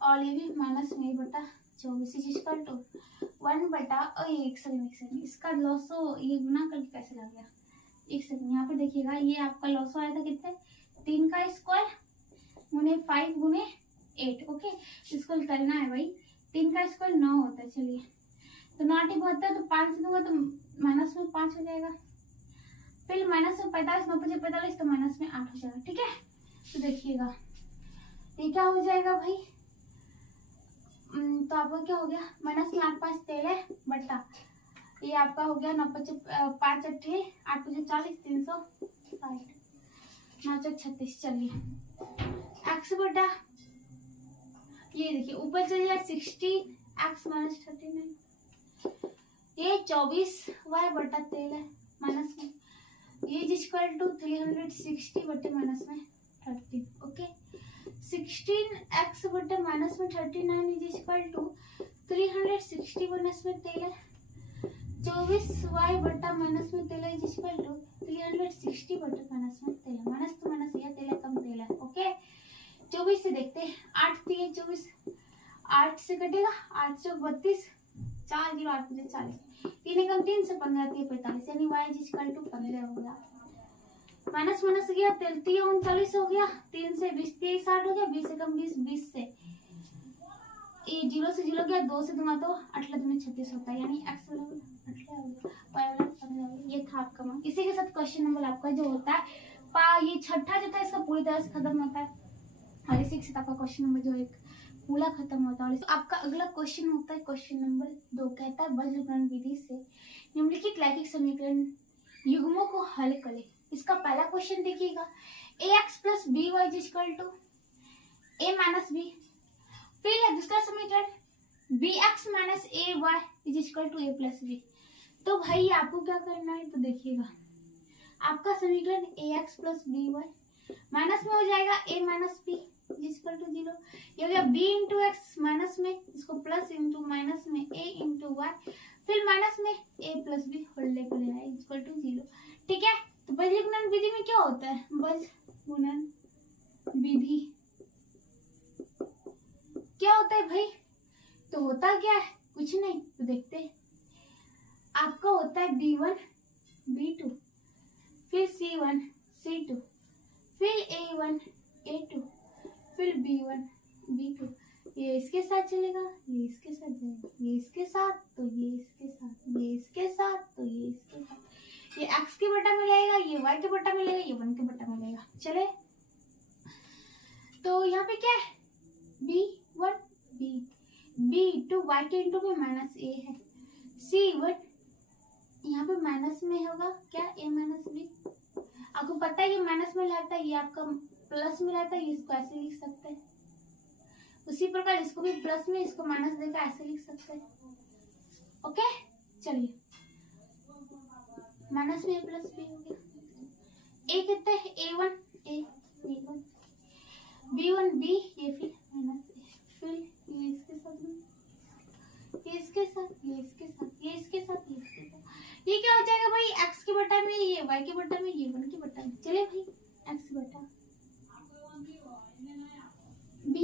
और ये भी माइनस में बटा 24 इक्वल टू 1 बटा, एक सेकंड इसका लॉस ये गुना करके कैसे लग गया, एक सेकंड यहाँ पे देखिएगा, ये आपका लॉस आया था कितने 3 का स्क्वायर गुने 5 गुने 8। ओके, इसको करना है भाई, 3 का स्क्वायर 9 होता है। चलिए तो 9 8 72, तो 5 से दूंगा तो माइनस में 5 हो जाएगा, फिर माइनस में 45 9 5 45, तो माइनस में 8 हो जाएगा। ठीक है, तो देखिएगा ये क्या हो जाएगा भाई, तो आपका क्या हो गया माइनस में 8 5 13 बटा ये आपका हो गया 9 5 5 8 8 5 40 360 9 36। चलिए x बटा ये देखिए ऊपर चलिए 60 x माइनस 39, ये 24 y बटा 13 माइनस में ये इक्वल टू 360 बटे माइनस में 30। ओके, 16x बटे माइनस में 39 इज इक्वल टू 360 माइनस में 13, 24y बटा माइनस में 13 इज इक्वल टू 360 बटे माइनस में 13, माइनस तो माइनस यह 13 कम 13। ओके, 24 से देखते हैं, 8 3 24, 8 से कटेगा 8 से 32, 4 0 8 5 40, 3 कम 3 से 15 3 45, यानी y इज इक्वल टू 15 हो गया, माइनस माइनस गया 33 39 हो गया, 3 से 20 23 60 हो गया, 20 से कम 20 20 से ये 0 से 0 गया, 2 से दूंगा तो 18 दूनी 36 होता है, यानी x बराबर 18 हो गया, y बराबर 15 हो गया। ये था आपका मान। इसी के साथ क्वेश्चन नंबर आपका जो होता है ये छठा जो था इसका पूरी तरह से खत्म होता है, और इसी के साथ आपका क्वेश्चन नंबर जो एक फूला खत्म होता है। तो आपका अगला क्वेश्चन होता है क्वेश्चन नंबर 2, कहता है बज्रगणन विधि से निम्नलिखित लैखिक समीकरण युग्मों को हल करें। इसका पहला क्वेश्चन देखिएगा, ax plus B Y equal to a minus B. फिर है दूसरा समीकरण bx minus A Y is equal to a plus B. तो भाई आपको क्या करना है, तो देखिएगा आपका समीकरण ax plus B Y minus में हो जाएगा a minus B equal to 0। ये हो गया b इंटू एक्स माइनस में, इसको प्लस इंटू माइनस में a इंटू वाई, फिर माइनस में a प्लस बी होल लेकर ले आए इक्वल टू 0। ठीक है, तो बज्रगुणन विधि में क्या होता है, बज्रगुणन विधि क्या होता है भाई, तो होता क्या है, कुछ नहीं, तो देखते हैं। आपका होता है b1 b2, फिर c1 c2, फिर a1 a2, फिर b1 b2। ये इसके साथ चलेगा, ये इसके साथ जाएगा, ये इसके साथ, तो ये इसके साथ, ये इसके साथ, तो ये इसके साथ, ये x के बटा मिलेगा, ये y के बटा मिलेगा, ये 1 के बटा मिलेगा। चले, तो यहाँ पे क्या है, b1 b, b2 y के इंटू में माइनस a है, c1 यहाँ पे माइनस में होगा क्या, a माइनस b। आपको पता है ये माइनस में रहता है, ये आपका प्लस में रहता है, इसको ऐसे लिख सकते हैं। उसी प्रकार इसको भी प्लस में, इसको माइनस देकर ऐसे लिख सकते हैं। ओके, चलिए माइनस में प्लस बी हो गया। ए कितना है, a1 a1 b1 b, ये फिर माइनस फिर ये इसके साथ में, ये इसके साथ, ये इसके साथ, ये इसके साथ, ये इसके साथ, ये क्या हो जाएगा भाई, x के बटा में, ये y के बटा में, ये 1 के बटा में। चलिए भाई x बटा b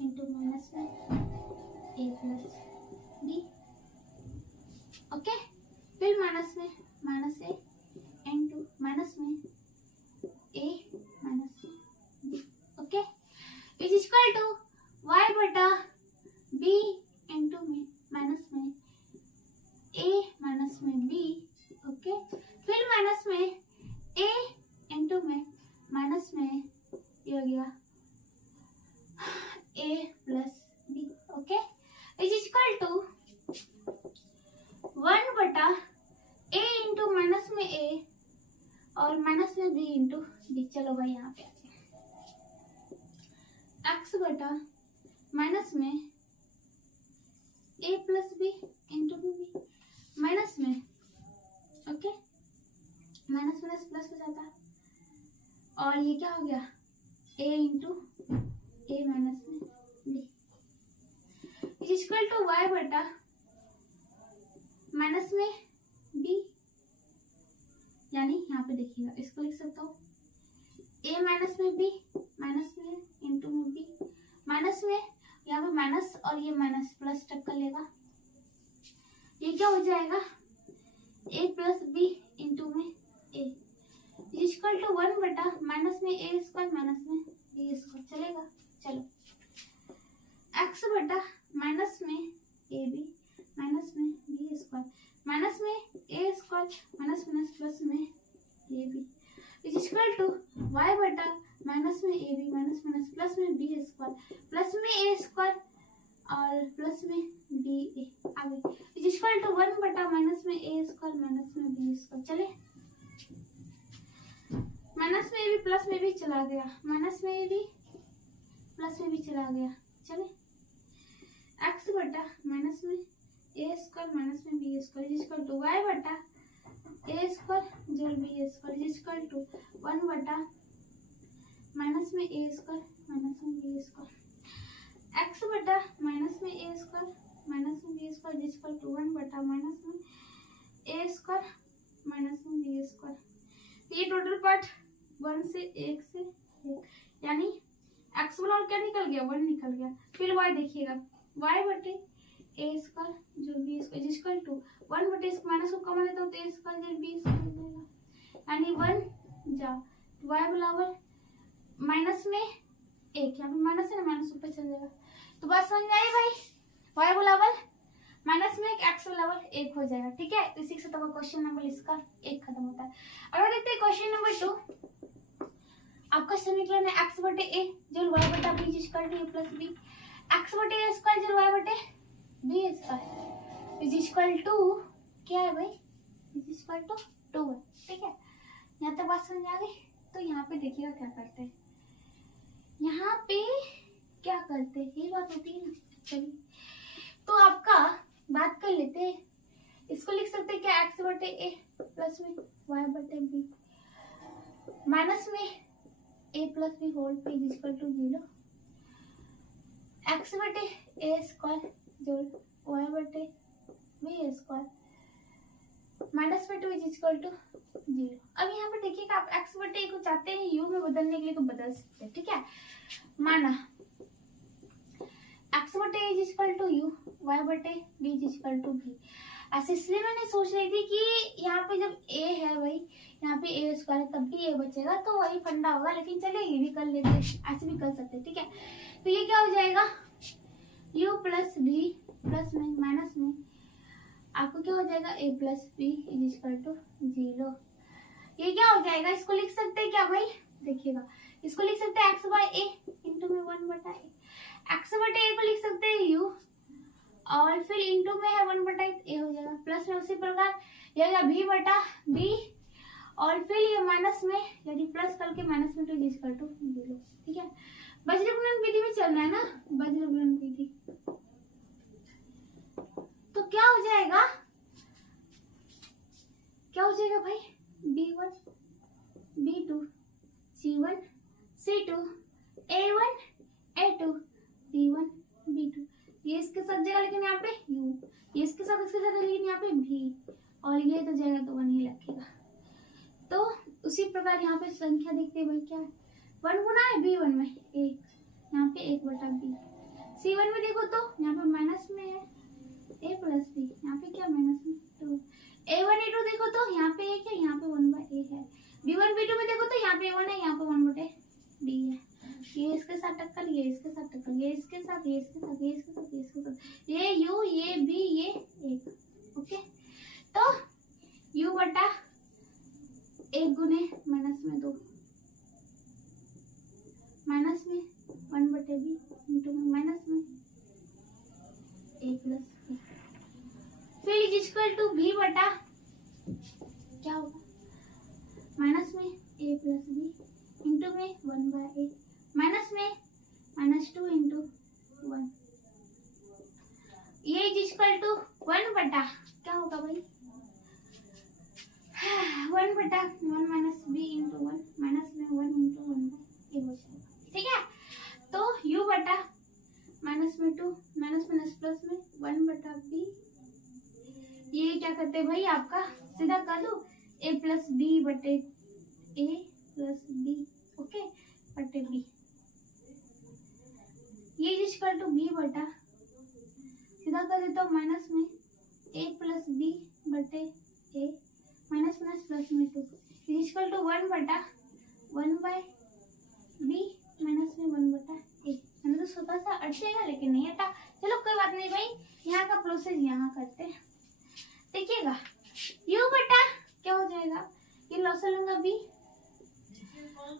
इंटू माइनस में a प्लस b। ओके, फिर माइनस में माइनस a इंटू माइनस में a minus b। Okay, is equal to y बटा b इंटू में माइनस में a माइनस में b। ओके, फिर माइनस में a इंटू में माइनस में ये हो गया a plus b। Okay, is equal to 1 बटा a इंटू माइनस में a और माइनस में b इंटू b। चलो भाई यहाँ पे x बटा माइनस में a plus b into b minus में। ओके, माइनस माइनस प्लस हो जाता है, और ये क्या हो गया, a इंटू a माइनस में b is equal to y बटा माइनस में b। यानी यहाँ पे देखिएगा, इसको लिख सकता हूँ a माइनस में b माइनस में इंटू में b माइनस में, यहाँ पे माइनस और ये माइनस प्लस टक्कर लेगा, ये क्या हो जाएगा a प्लस b इंटू में a इक्वल टू 1 बटा माइनस में a स्क्वायर माइनस में b स्क्वायर। चलेगा, चलो x बटा माइनस में ab माइनस में b स्क्वायर माइनस में a square minus minus plus में ab इक्वल टू y बटा माइनस में ab माइनस माइनस प्लस में b स्क्वायर प्लस में a स्क्वायर और प्लस में b आगे इक्वल टू 1 बटा माइनस में a स्क्वायर माइनस में b स्क्वायर। चले, माइनस में भी प्लस में भी चला गया, माइनस में भी प्लस में भी चला गया। चले, x बटा माइनस में a स्क्वायर माइनस में b square equal to y बटा a स्क्वायर जोड़ b स्क्वायर इक्वल टू 1 बटा माइनस में a स्क्वायर माइनस में b स्क्वायर। x बटा माइनस में a स्क्वायर माइनस में b स्क्वायर इक्वल टू 1 बटा माइनस में a स्क्वायर माइनस में b स्क्वायर। ये टोटल पार्ट 1 से 1 से 1, यानी x वाला और क्या निकल गया, 1 निकल गया। फिर y देखिएगा, y बटे a स्क्वायर जो b स्क्वायर इक्वल टू 1 बटे इस माइनस को कॉमन लेता हूँ तो a स्क्वायर जो b स्क्वायर जाएगा, यानी 1 जा y बराबर माइनस में 1, यहाँ पे माइनस है ना, माइनस ऊपर चल जाएगा। तो बात समझ में आई भाई, y बराबर माइनस में x बराबर 1 हो जाएगा। ठीक है, तो इसी के साथ क्वेश्चन नंबर इसका 1 खत्म होता है। और देखते हैं क्वेश्चन नंबर 2। आपका समीकरण है एक्स बटे ए जो वाई बटा B is equal to A plus B, X बटे ए स्क्वायर जो वाई बटे B square is equal to क्या है भाई, इज इक्वल टू 2 है। ठीक है, यहाँ तक बात समझ आ गई। तो यहाँ पे देखिएगा क्या करते हैं, यहाँ पे क्या करते हैं, ये बात होती है ना। चलिए तो आपका बात कर लेते हैं, इसको लिख सकते हैं क्या, एक्स बटे ए प्लस में वाई बटे बी माइनस में ए प्लस बी होल पे इज इक्वल टू 0, एक्स बटे ए स्क्वायर जोड़ वाई बटे बी स्क्वायर माइनस में 2 इज इक्वल टू 0। अब यहाँ पे देखिएगा आप एक्स बटे ए को चाहते हैं यू में बदलने के लिए तो बदल सकते हैं। ठीक है, माना एक्स बटे a is equal to u, y बटे b is equal to b. ऐसे इसलिए मैंने सोच रही थी कि यहाँ पे जब ए है भाई, यहाँ पे ए स्क्वायर तब भी ए बचेगा तो वही फंडा होगा, लेकिन चलिए ये भी कर लेते हैं, ऐसे भी कर सकते हैं। ठीक है, तो ये क्या हो जाएगा, u प्लस बी प्लस में माइनस में आपको क्या हो जाएगा, a plus b is equal to 0। ये क्या हो जाएगा, इसको लिख सकते हैं क्या भाई, देखिएगा इसको लिख सकते हैं एक्स बाय ए इंटू में 1 बटा ए, एक्स बटे ए को लिख सकते हैं u और फिर इंटू में है 1 बटा ए हो जाएगा, प्लस में उसी प्रकार ये बी बटा बी और फिर ये माइनस में यदि प्लस करके माइनस में तो इज इक्वल टू 0। ठीक है, वज्रगुणन विधि में चलना है ना, वज्रगुणन विधि। तो क्या हो जाएगा, क्या हो जाएगा भाई, b1 b2 c1 c2 a1 a2 b1 b2, ये इसके साथ जाएगा लेकिन यहाँ पे u, ये इसके साथ लेकिन यहाँ पे v और ये तो जाएगा तो 1 ही रखेगा। तो उसी प्रकार यहाँ पे संख्या देखते हैं भाई क्या है, 1 गुना है b1 में 1, यहाँ पे 1 बटा b, c1 में देखो तो यहाँ पे माइनस में है a प्लस b, यहाँ पे क्या माइनस में 2, a1 a2 देखो तो यहाँ पे 1 है, यहाँ पे 1 बाय a है, b1 b2 में देखो तो यहाँ पे 1 है, यहाँ पे 1 बटे b है, ये इसके साथ टक्कर, ये इसके साथ टक्कर, ये इसके साथ, ये इसके साथ, ये इसके साथ, ये इसके साथ, ये u ये b ये 1। ओके, तो u बटा 1 गुने माइनस में 2 माइनस में 1 बटे बी इंटू में माइनस में a प्लस बी, फिर इज इक्वल टू b बटा क्या होगा माइनस में a प्लस बी इंटू में 1 बाय ए माइनस में -2 इंटू 1, ये इज इक्वल टू 1 बटा क्या होगा भाई 1 बटा 1 माइनस बी इंटू 1 माइनस में 1 इंटू 1 बाय ए हो जाएगा। ठीक है, तो u बटा माइनस में 2 माइनस माइनस प्लस में 1 बटा बी, ये क्या करते हैं भाई आपका सीधा कर दो a प्लस बी बटे ए प्लस बी, ओके बटे बी, ये इक्वल टू बी बटा सीधा कर देता हूँ माइनस में a प्लस बी बटे ए माइनस माइनस प्लस में 2 इक्वल टू 1 बटा 1 बाय बी माइनस में 1 बटा ए। मैंने तो छोटा सा अटकेगा लेकिन नहीं हटा, चलो कोई बात नहीं भाई, यहाँ का प्रोसेस यहाँ करते हैं। देखिएगा u बटा क्या हो जाएगा, ये लॉस लूंगा b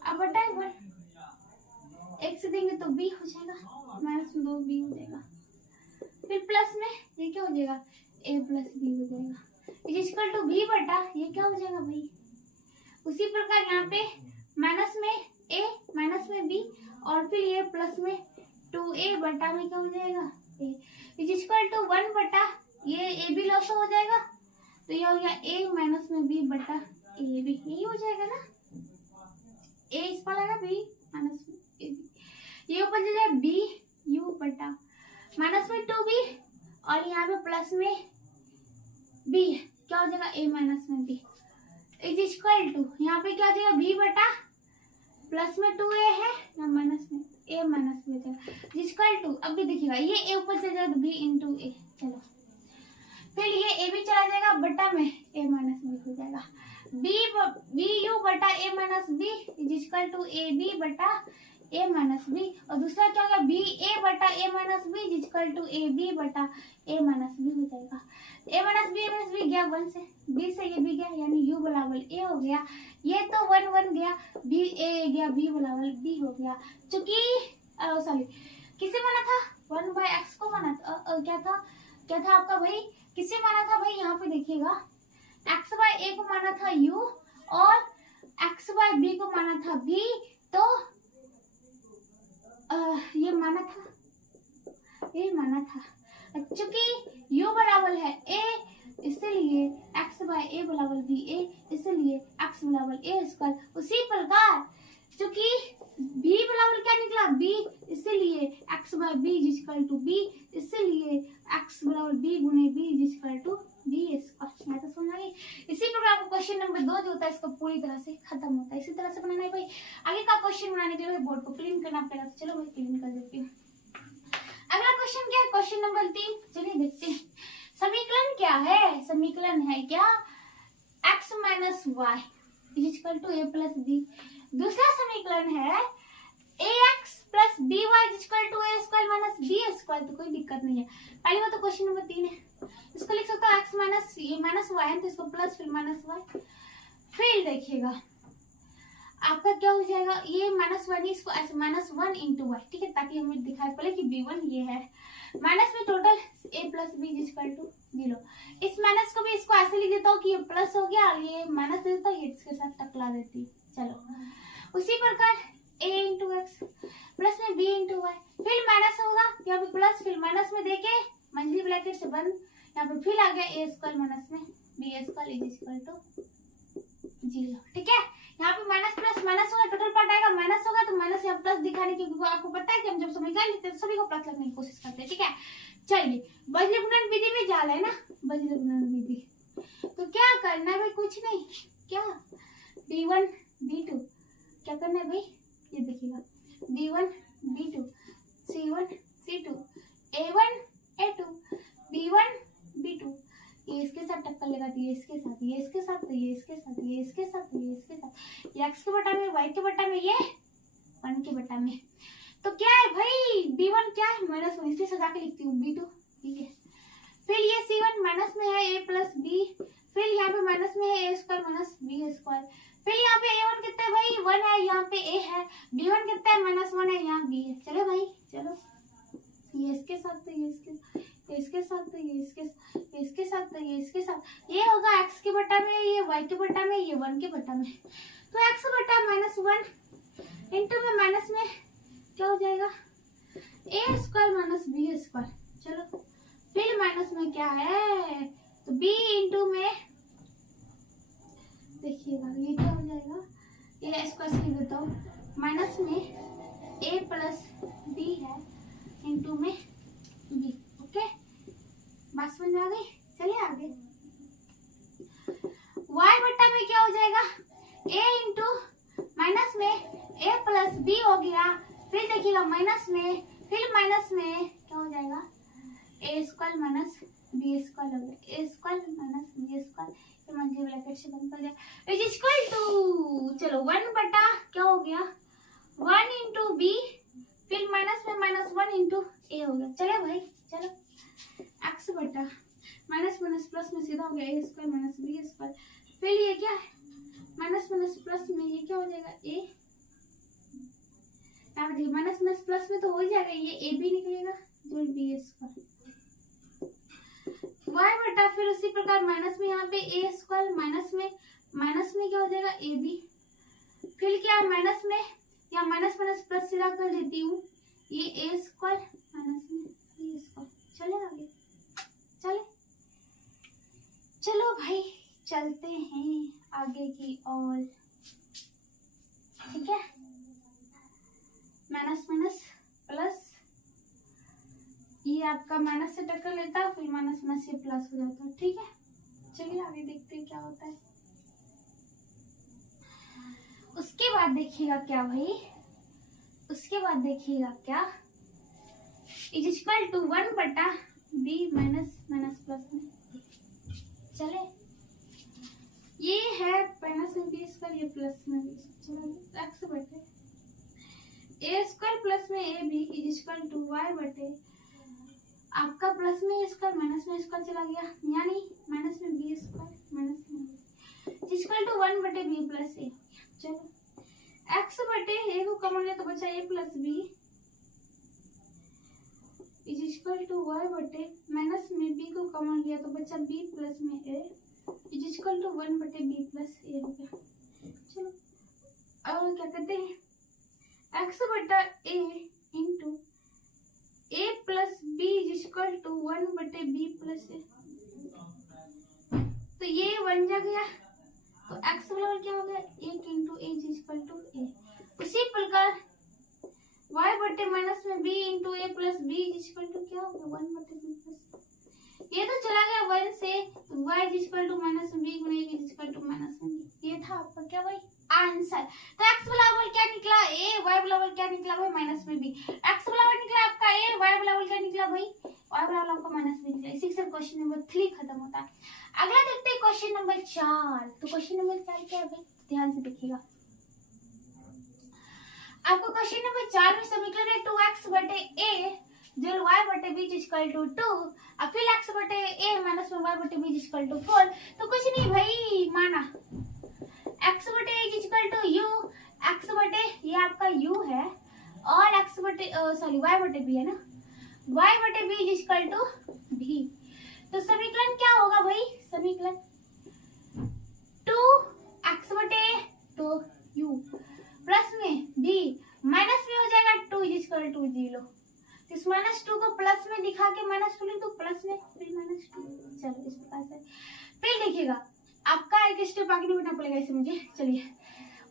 अब बटा 1 एक से देंगे तो b हो जाएगा माइनस में 2b हो जाएगा, फिर प्लस में ये क्या हो जाएगा a प्लस b हो जाएगा इज इक्वल टू b बटा ये क्या हो जाएगा भाई, उसी प्रकार यहाँ पे माइनस में a माइनस में b और फिर ये प्लस में 2a बटा में क्या हो जाएगा a इज इक्वल टू 1 बटा ये a भी लॉस हो जाएगा तो ये हो गया a माइनस में b बटा a b, यही हो जाएगा ना, a इस पर आएगा b माइनस में a b, ये ऊपर चलेगा b u बटा माइनस में 2b और यहाँ पे प्लस में b क्या हो जाएगा a माइनस में b इज इक्वल टू यहाँ पे क्या हो जाएगा b बटा प्लस में 2a है या माइनस में a माइनस में जाएगा इक्वल टू, अब भी देखिएगा ये a ऊपर चले जाएगा b इंटू a, चलो फिर ये a भी चला जाएगा बटा में a माइनस b हो जाएगा b u बटा a minus b is equal to a b बटा ए माइनस बी, और दूसरा क्या होगा बी ए बटा a minus B equal to A B बटा ए माइनस बी हो जाएगा। ए माइनस बी गया 1 से, बी से ये बी गया यानी यू बराबर ए हो गया, ये तो 1 1 गया, बी ए गया, बी बराबर बी हो गया। चूंकि सॉरी किसे माना था 1 बाय एक्स को माना था, क्या था आपका भाई, किसे माना था भाई, यहाँ पे देखिएगा एक्स बाय ए को माना था यू और एक्स बाय बी को माना था बी, तो ये माना था चूंकि u बराबर है a इसलिए x बाय ए बराबर बी ए, इसलिए x बराबर ए स्क्वायर। उसी प्रकार चूंकि b बराबर क्या निकला b, इसलिए x by B equal to b, इसलिए x बराबर b गुने b equal to B square. मैं तो समझ गई। इसी प्रकार आपको क्वेश्चन नंबर 2 जो होता है इसका पूरी तरह से खत्म होता है। इसी तरह से बनाना है भाई। आगे का क्वेश्चन बनाने के लिए बोर्ड को क्लीन करना पड़ेगा, तो चलो भाई क्लीन कर देती हूँ। अगला क्वेश्चन क्या है, क्वेश्चन नंबर 3, चलिए देखते हैं। समीकरण क्या है, समीकरण है क्या x minus Y equal to A plus B. दूसरा समीकरण है ax plus B Y equal to A square minus B square. तो कोई दिक्कत नहीं है। पहली बात तो क्वेश्चन नंबर 3 है, इसको लिख सकता हूँ x माइनस ये माइनस वाई है तो इसको प्लस फिर माइनस वाई। फिर देखिएगा आपका क्या हो जाएगा, ये माइनस वन इसको ऐसे माइनस 1 इंटू वाई, ठीक है, ताकि हमें दिखाई पड़े कि b1 ये है। माइनस में total a plus B equal to 0। इस माइनस को भी इसको ऐसे लिख देता हूँ कि ये प्लस हो गया और ये माइनस दे देता हूँ, ये इसके साथ टकरा देती। चलो उसी प्रकार a इंटू एक्स प्लस में b इंटू वाई, फिर माइनस होगा यहाँ पे प्लस, फिर माइनस में देके मंझली ब्रैकेट से बंद, यहाँ पे फिर आ गया a स्क्वायर माइनस में b स्क्वायर इक्वल टू 0, ठीक है। यहाँ पे माइनस प्लस माइनस होगा, टोटल पार्ट आएगा माइनस होगा तो माइनस यहाँ प्लस दिखाने की, क्योंकि आपको पता है कि हम जब समीकरण लिखते हैं तो सभी को प्लस लगने की कोशिश करते हैं, ठीक है। चलिए बज्र गुणन विधि में जाल है ना, बज्र गुणन विधि, तो क्या करना है भाई, कुछ नहीं, क्या b1 b2 क्या करना है भाई, ये देखिएगा b1 b2 c1 c2 a1 a2 b1 b2, ये इसके साथ टक्कर लगा दी, ये इसके साथ, ये इसके साथ, तो ये इसके साथ, ये इसके साथ, ये इसके साथ, ये x के बटा में, y के बटा में, ये 1 के बटा में। तो क्या है भाई b1 क्या है माइनस 1, इसलिए सजा के लिखती हूँ b2, ठीक है। फिर ये c1 माइनस में है a प्लस b, फिर यहाँ पे माइनस में है a square minus b square, फिर यहाँ पे a1 कितना है भाई 1 है, यहाँ पे a है, b1 कितना है माइनस 1 है, यहाँ b है। चलो भाई चलो, ये इसके साथ, तो ये इसके साथ, तो ये इसके साथ, तो ये इसके साथ, ये होगा x के बटा में, ये y के बटा में, ये 1 के बटा में, तो x बटा माइनस 1 इंटू में माइनस में क्या हो जाएगा a square minus b square. चलो फिर माइनस में क्या है, तो b इंटू में देखिएगा ये क्या हो जाएगा, ये स्क्वायर से लिख देता हूँ, माइनस में a प्लस b है इंटू में b, ओके, बात समझ में आ गई। चलिए आगे, y बट्टा में क्या हो जाएगा a इंटू माइनस में a प्लस b हो गया, फिर देखिएगा माइनस में, फिर माइनस में क्या हो जाएगा a square minus b square हो गया, a square minus b square, ये मंझली ब्रैकेट से बंद कर दिया इज इक्वल टू, चलो 1 बटा क्या हो गया 1 इंटू b, फिर माइनस में माइनस 1 इंटू ए हो गया। चलो भाई चलो, x बटा माइनस माइनस प्लस में सीधा हो गया a square minus b square, फिर ये क्या है माइनस माइनस प्लस में, ये क्या हो जाएगा a, यहाँ पे माइनस माइनस प्लस में तो हो ही जाएगा, ये a भी निकलेगा जो b स्क्वायर, y बटा फिर उसी प्रकार माइनस में यहाँ पे a स्क्वायर, माइनस में क्या हो जाएगा a b, फिर क्या है माइनस में या माइनस माइनस प्लस सीधा कर देती हूँ, ये a स्क्वायर माइनस में b स्क्वायर। चले आगे, चलो भाई चलते हैं आगे की ओर, ठीक है। माइनस माइनस प्लस, ये आपका माइनस से टक्कर लेता है, फिर माइनस माइनस से प्लस हो जाता है, ठीक है। चलिए आगे देखते हैं क्या होता है। उसके बाद देखिएगा क्या भाई, उसके बाद देखिएगा क्या इज इक्वल टू 1 बटा b माइनस माइनस प्लस में, चले ये है माइनस में b स्क्वायर, ये प्लस में b, चलो x बटे ए स्क्वायर प्लस में A B is equal to Y बटे आपका प्लस में ए स्क्वायर माइनस में स्क्वायर चला गया, यानी माइनस में बी स्क्वायर माइनस में इक्वल टू 1 बटे बी प्लस ए। चलो एक्स बटे ए को कॉमन लिया तो बचा a plus b is equal to Y बटे माइनस में बी को कॉमन लिया तो बचा बी प्लस में ए इज इक्वल टू 1 बटे बी प्लस ए हो गया। चलो अब क्या करते हैं एक्स बटा a into a plus b is equal to 1 बटे बी प्लस ए। तो ये बन जा गया, तो एक्स बराबर क्या हो गया 1 into a is equal to a. उसी प्रकार y बटे माइनस में b into a plus b is equal to क्या हो गया 1 बटे बी प्लस। ये तो चला गया 1 से y is equal to minus में b गुणे इज इक्वल टू माइनस में b। ये था आपका क्या भाई आंसर। तो x बराबर क्या निकला a, y बराबर क्या निकला भाई माइनस में b। x बराबर निकला आपका a, y बराबर क्या निकला भाई y बराबर आपका माइनस में निकला। इसी से क्वेश्चन नंबर 3 खत्म होता है। अगला देखते हैं क्वेश्चन नंबर 4। तो क्वेश्चन नंबर 4 क्या है भाई, ध्यान से देखिएगा। आपको क्वेश्चन नंबर 4 में समीकरण है 2x बटे a जो y बटे b इक्वल टू 2 और फिर x बटे a माइनस में y बटे b इक्वल टू 4। तो कुछ नहीं भाई माना x बटे a equal to u, x बटे ये आपका u है और x बटे सॉरी y बटे b है ना, y बटे b इक्वल टू b। तो समीकरण क्या होगा भाई, समीकरण 2x बटे तो u प्लस में b माइनस में हो जाएगा 2 इक्वल टू 0। तो इस माइनस 2 को प्लस में दिखा के माइनस 2 लिख दो प्लस में फिर माइनस 2। चलो इस प्रकार से फिर देखिएगा आपका एक स्टेप आगे नहीं बढ़ना पड़ेगा इसे मुझे। चलिए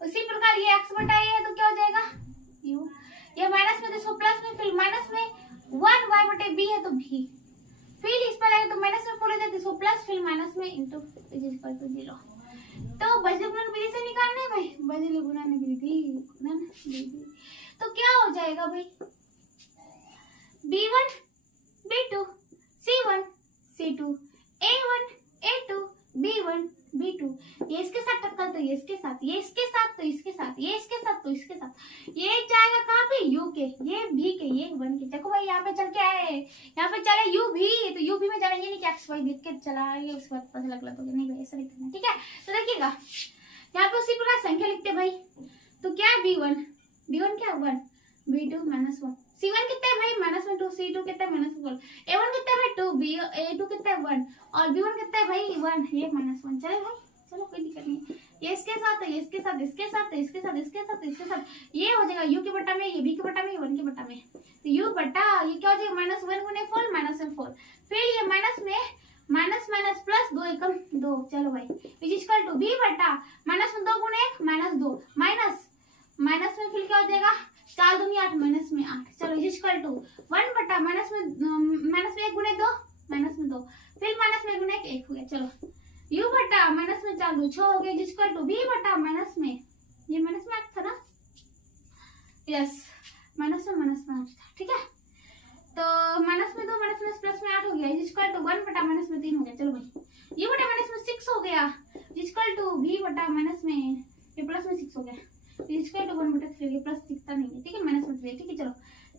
उसी प्रकार ये x बटा a है तो क्या हो जाएगा u, ये माइनस में तो इसको प्लस में फिर माइनस में 1 y बटे b है तो b, फिर इस पर आएगा तो माइनस में 4 हो जाता है इसको प्लस फिर माइनस में इंटू इज इक्वल टू 0। तो बजले गुणन विधि से निकालना है भाई, बजले गुणन विधि। तो क्या हो जाएगा भाई b1 b2 c1 c2 a1 a2 b1 b2। ये इसके साथ टक्कर तो ये इसके साथ, ये इसके साथ तो इसके साथ, ये इसके साथ तो इसके साथ, ये जाएगा कहाँ पे u के, ये v के, ये 1 के। देखो भाई यहाँ पे चल के आए, यहाँ पे चले u भी, तो u भी में जाना ये नहीं कि x y देख के चला ये उस पर पता लग तो नहीं भाई ऐसा लिखना है, ठीक है। तो देखिएगा यहाँ पे उसी प्रकार संख्या लिखते भाई। तो क्या है b1 क्या 1 b2 माइनस 1 c1 कितना है भाई माइनस में 2 c2 कितना है माइनस 4 a1 कितना है भाई 2 a2 कितना है 1 और b1 कितना है भाई 1 ये माइनस 1। चलो भाई चलो कोई दिक्कत नहीं, ये इसके साथ है, इसके साथ, इसके साथ, इसके साथ, इसके साथ, इसके साथ, ये हो जाएगा u के बटा में, ये b के बटा में, ये 1 के बटा में। तो u बटा ये क्या हो जाएगा माइनस 1 गुने 4 माइनस में 4 फिर ये माइनस में माइनस माइनस प्लस 2 एकम 2। चलो भाई इज इक्वल टू b बटा माइनस में 2 गुने 1 माइनस 2 माइनस माइनस में फिर क्या हो जाएगा 4 दूनी 8 माइनस में 8। चलो इज इक्वल टू 1 बटा माइनस में 1 गुने 2 माइनस में 2 फिर माइनस में 1 गुने 1 हो गया। चलो u बटा माइनस में 4 2 6 हो गया इज इक्वल टू b बटा माइनस में ये माइनस में 8 था ना, यस माइनस में 8 था, ठीक है। तो माइनस में 2 माइनस में प्लस में 8 हो गया इज इक्वल टू 1 बटा माइनस में 3 हो गया। चलो भाई u बटा माइनस में 6 हो गया इज इक्वल टू b बटा माइनस में ये प्लस में 6 हो गया इज इक्वल टू 1 बटा 3 ये प्लस दिखता नहीं है, ठीक है माइनस में 3, ठीक है। चलो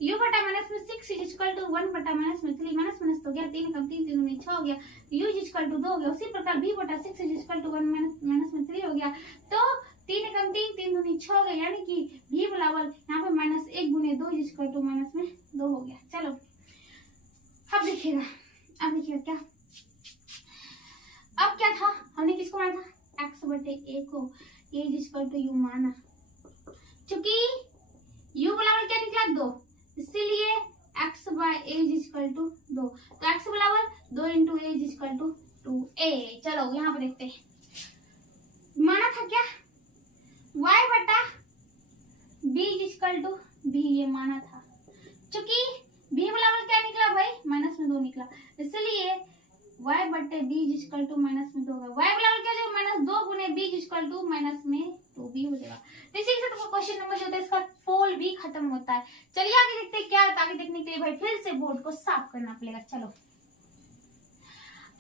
u बटा माइनस में 6 इज इक्वल टू 1 बटा माइनस में 3 माइनस माइनस तो गया 3 कम 3 3 में 6 हो गया u इज इक्वल टू 2 हो गया। उसी प्रकार b बटा 6 इज इक्वल टू 1 माइनस में 3 हो गया तो 3 कम 3 3 दूनी 6 हो गया, यानी कि b बराबर यहाँ पे माइनस 1 गुने 2 इज इक्वल टू माइनस में 2 हो गया। चलो अब देखिएगा क्या अब क्या था, हमने किसको माना था x बटे a को a is equal to u माना, चूंकि u बराबर क्या निकला 2 इसीलिए x by a is equal to 2। तो x बराबर 2 into a is equal to 2a। चलो यहाँ पे देखते हैं माना था क्या y बटा b is equal to b, ये माना था। चूंकि b बराबर क्या निकला भाई माइनस में 2 निकला इसलिए y बटे b is equal to minus में 2 होगा। y बराबर क्या जाएगा माइनस 2 गुने b is equal to minus में 2b हो जाएगा। तो इसी के साथ क्वेश्चन नंबर जो होता है इसका फोल भी खत्म होता है। चलिए आगे देखते हैं क्या है। आगे देखने के लिए भाई फिर से बोर्ड को साफ करना पड़ेगा। चलो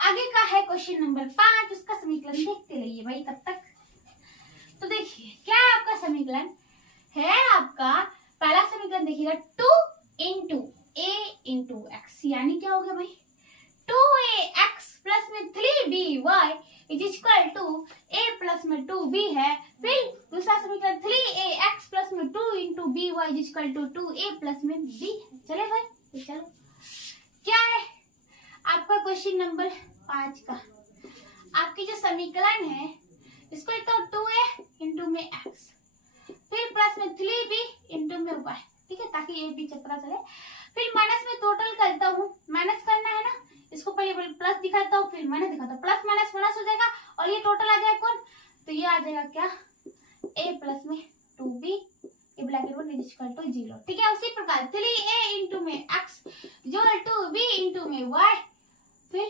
आगे का है क्वेश्चन नंबर 5, उसका समीकरण देखते रहिए भाई तब तक। तो देखिए क्या है आपका समीकरण है आपका पहला समीकरण देखिएगा 2 इंटू ए इंटू एक्स, यानी क्या हो गया भाई 2ax प्लस में 3by is equal to a plus में 2b है। फिर दूसरा समीकरण 3ax प्लस में 2 into B Y is equal to 2a plus में b है। चले भाई, तो चलो क्या है आपका क्वेश्चन नंबर 5 का, आपकी जो समीकरण है इसको लिखता हूँ 2a इंटू में x फिर प्लस में 3b इंटू में y, ठीक है, ताकि ये भी चक्रा चले। फिर माइनस में टोटल करता हूँ, माइनस करना है ना, इसको पहले प्लस दिखाता हूँ फिर माइनस दिखाता हूँ, प्लस माइनस माइनस हो जाएगा और ये टोटल आ जाएगा कौन, तो ये आ जाएगा क्या a प्लस में 2b ये ब्रैकेट में इक्वल टू 0, ठीक है। उसी प्रकार 3a इंटू में x जो 2b इंटू में y, फिर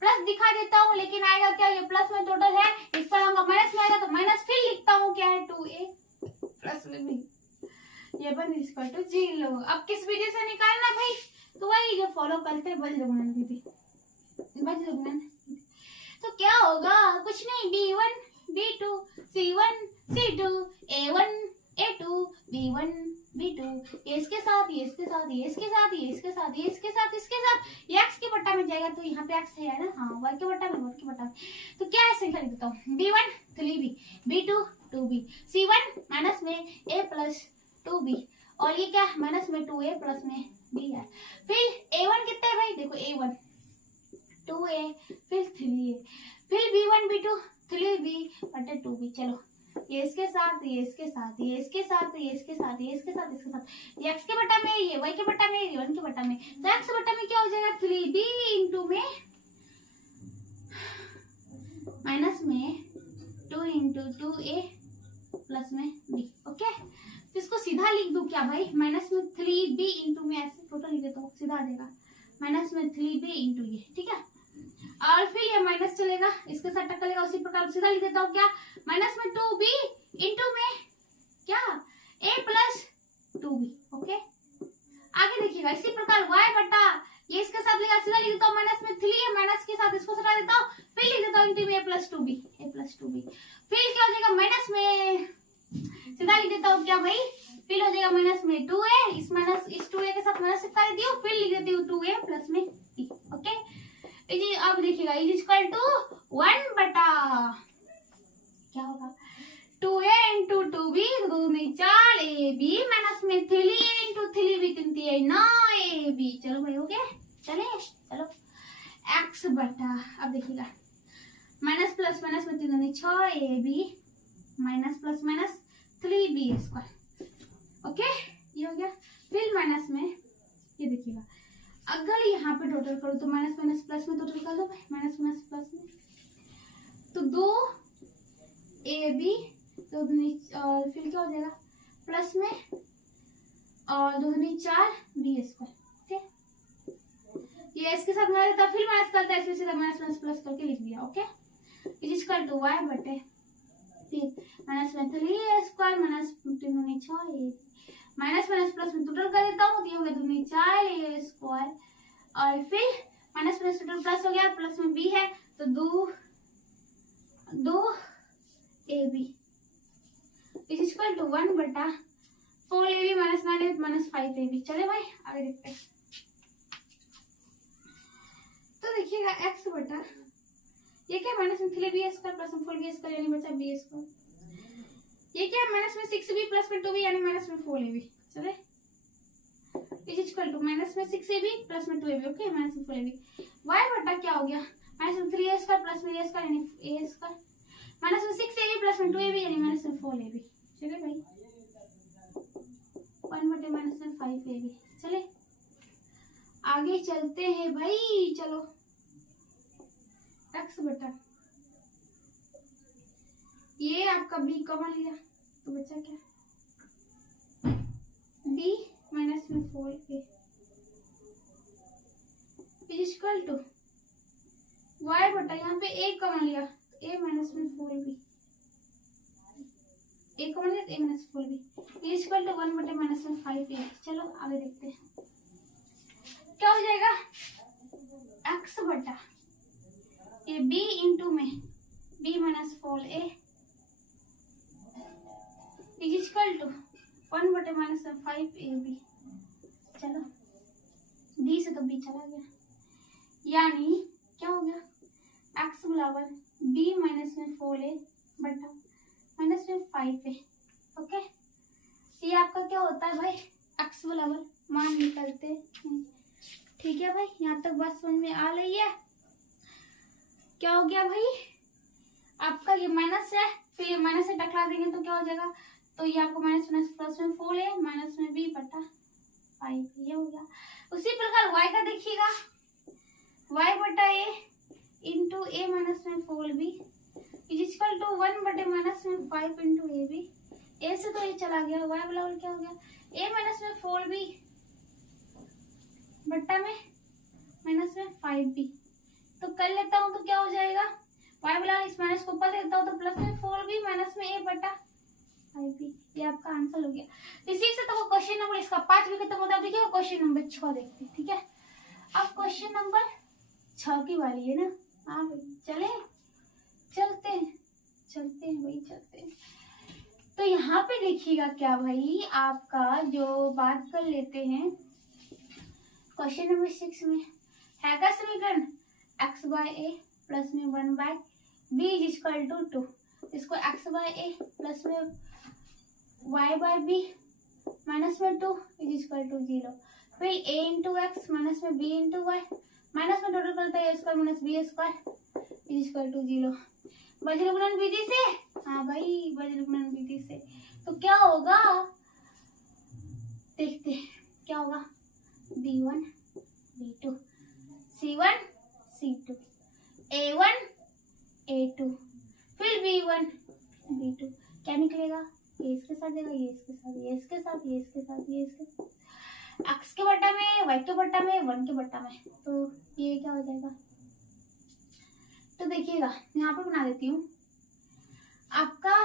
प्लस दिखा देता हूँ लेकिन आएगा क्या, ये प्लस में टोटल है, इस पर आऊंगा माइनस में आएगा तो माइनस, फिर लिखता हूँ क्या है 2a प्लस में b ये बन इक्वल टू 0। अब किस विधि से निकालना भाई, तो वही जो फॉलो करते हैं बजरंगन विधि, बजरंगन। तो क्या होगा, कुछ नहीं, b1 b2 c1 c2 a1 a2 b1 b2 ये इसके साथ ये इसके साथ ये इसके साथ ये इसके साथ ये इसके साथ इसके साथ ये x के बट्टा में जाएगा, तो यहाँ पे x है ना, हाँ y के बट्टा में y के बट्टा में, तो क्या है संख्या लिख देता हूँ b1 3b b2 2b c1 minus में a प्लस 2b और ये क्या माइनस में 2a प्लस में b है। फिर a1 कितना है भाई, देखो a1 2a फिर 3a फिर b1 b2 3b बटे 2b, चलो ये इसके साथ ये इसके साथ ये इसके साथ ये इसके साथ ये इसके साथ इसके साथ ये x के बट्टा में ये y के बट्टा में ये 1 के बट्टा में, तो x बट्टा में क्या हो जाएगा 3b इंटू में माइनस में 2 इंटू 2a प्लस में b, ओके। तो इसको सीधा लिख दूं क्या भाई, माइनस में 3b इंटू में ऐसे टोटल लिख देता हूँ, सीधा आ जाएगा माइनस में 3b इंटू ये, ठीक है। और फिर ये माइनस चलेगा इसके साथ टक्करेगा, उसी प्रकार सीधा लिख देता हूँ क्या माइनस में 2b इंटू में क्या a प्लस 2b, ओके। आगे देखिएगा इसी प्रकार y बटा ये इसके साथ लेगा, सीधा लिख देता हूँ माइनस में 3a माइनस के साथ इसको सटा देता हूँ, फिर लिख देता हूँ इंटू a प्लस 2b, फिर क्या हो जाएगा माइनस में सीधा लिख देता हूँ क्या भाई, फिर हो जाएगा माइनस में 2a इस माइनस इस 2a के साथ माइनस चिपका देती हूँ, फिर लिख देती हूँ 2a प्लस में b, ओके। अब देखिएगा इज इक्वल टू 1 बटा क्या होगा 2a इंटू 2b 2 में 4ab माइनस में 3a इंटू 3b 3 9ab, चलो भाई हो गया, चले चलो x बटा, अब देखिएगा माइनस प्लस माइनस में 3 6ab minus plus minus 3b square, okay ये हो गया। फिर माइनस में ये देखिएगा अगर यहाँ पे टोटल करो तो माइनस माइनस प्लस में टोटल कर दो भाई, माइनस माइनस प्लस में तो 2ab तो और फिर क्या हो जाएगा प्लस में और 2 दूनी 4b स्क्वायर, ओके। ये इसके साथ माइनस था फिर माइनस करता है, इसमें सीधा माइनस माइनस प्लस करके लिख दिया, okay. Is equal to y बटे फिर माइनस में 3a square minus 3 6a minus minus plus में टोटल कर देता हूँ, तो ये हो गया 2 4a स्क्वायर और फिर माइनस प्लस टोटल प्लस हो गया, प्लस में b है तो 2ab इज इक्वल टू 1 बटा 4ab minus 9ab minus 5ab, चले भाई आगे देखते हैं। तो देखिएगा x बटा ये क्या माइनस में 3b स्क्वायर प्लस में 4b स्क्वायर यानी बचा b स्क्वायर, ये क्या माइनस में 6b प्लस में 2b यानी माइनस में 4ab, चले इज इक्वल टू माइनस में 6ab प्लस में 2ab, ओके माइनस में 4ab। y बटा क्या हो गया माइनस में 3a स्क्वायर प्लस में a स्क्वायर यानी a स्क्वायर माइनस में 6ab प्लस में 2ab यानी माइनस में 4ab, चले भाई 1 बटे माइनस में 5ab, चले आगे चलते हैं भाई, चलो x बटा ये आपका b कॉमन लिया तो बचा क्या b माइनस में 4a is equal to y बटा यहाँ पे a कॉमन लिया तो a माइनस में 4b, a कॉमन लिया तो a minus 4b is equal to 1 बटे माइनस में 5a। चलो आगे देखते हैं क्या हो जाएगा x बटा ये b इंटू में b minus 4a is equal to 1 बटे माइनस में 5ab। चलो b से तो b चला गया, यानी क्या हो गया, x बराबर b माइनस में 4a बटा माइनस में 5a। ओके, ये आपका क्या होता है भाई, x बराबर मान निकलते हैं। ठीक है भाई, यहाँ तक बात समझ में आ रही है। क्या हो गया भाई, आपका ये माइनस है, फिर ये माइनस से टकरा देंगे तो क्या हो जाएगा, तो ये आपको माइनस माइनस प्लस में 4 है, माइनस में b बटा 5 ये हो गया। उसी प्रकार y का देखिएगा, y बटा a इंटू a माइनस में 4b इज इक्वल टू 1 बटे माइनस में 5 इंटू a b। a से तो ये चला गया, y बराबर क्या हो गया, a माइनस में 4b बट्टा में माइनस में 5b। तो कर लेता हूँ तो क्या हो जाएगा, y बराबर इस माइनस को ऊपर लेता हूँ तो प्लस में 4b माइनस में a बटा 5b। ये आपका आंसर हो गया। इसी से तो वो क्वेश्चन नंबर इसका 5 भी खत्म होता है। देखिए क्वेश्चन नंबर 6 देखते हैं। ठीक है, अब क्वेश्चन नंबर 6 की बारी है ना। हाँ भाई चले, चलते हैं भाई, चलते हैं। तो यहाँ पे देखिएगा क्या भाई, आपका जो बात कर लेते हैं क्वेश्चन नंबर 6 में है का समीकरण x बाय ए प्लस में 1 by B is equal to 2। इसको x बाय ए प्लस में y बाय बी माइनस में 2 इज इक्वल टू 0। फिर a इंटू एक्स माइनस में b इंटू वाई माइनस में टोटल करता है a square minus b square is equal to 0। वज्रगुणन विधि से, हाँ भाई वज्रगुणन विधि से तो क्या होगा, देखते हैं क्या होगा, b1 b2 c1 c2 a1 a2 फिर b1 b2 क्या निकलेगा, ये इसके साथ देगा, ये इसके साथ, ये इसके साथ, ये इसके साथ, ये इसके साथ, x के बट्टा में, y के बट्टा में, 1 के बट्टा में, तो ये क्या हो जाएगा। तो देखिएगा यहाँ पर बना देती हूँ आपका,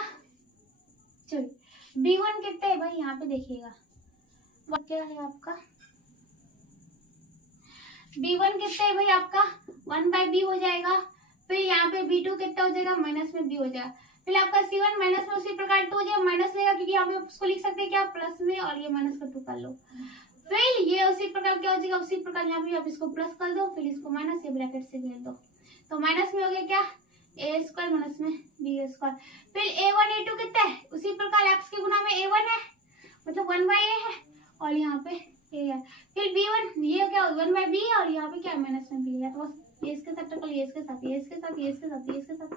चलिए b1 कितना है भाई, यहाँ पे देखिएगा क्या है आपका, b1 कितना है भाई आपका 1 बाई बी हो जाएगा। फिर यहाँ पे b2 कितना हो जाएगा, माइनस में b हो जाएगा। फिर आपका c1 माइनस में उसी प्रकार 2 हो जाएगा, माइनस लेगा क्योंकि यहाँ पे उसको लिख सकते हैं क्या प्लस में, और ये माइनस का 2 कर लो। फिर ये उसी प्रकार क्या हो जाएगा, उसी प्रकार यहाँ पे आप इसको प्लस कर दो, फिर इसको माइनस या ब्रैकेट से भेज दो, तो माइनस में हो गया क्या a स्क्वायर माइनस में b स्क्वायर। फिर a1 a2 कितना है, उसी प्रकार x के गुना में a1 है मतलब 1 बाई a है, और यहाँ पे a है। फिर b1 ये क्या 1 बाई b है, और यहाँ पे क्या माइनस में b है, तो बस ये इसके साथ टकल, ये इसके साथ, ये इसके साथ, ये इसके साथ, ये इसके साथ,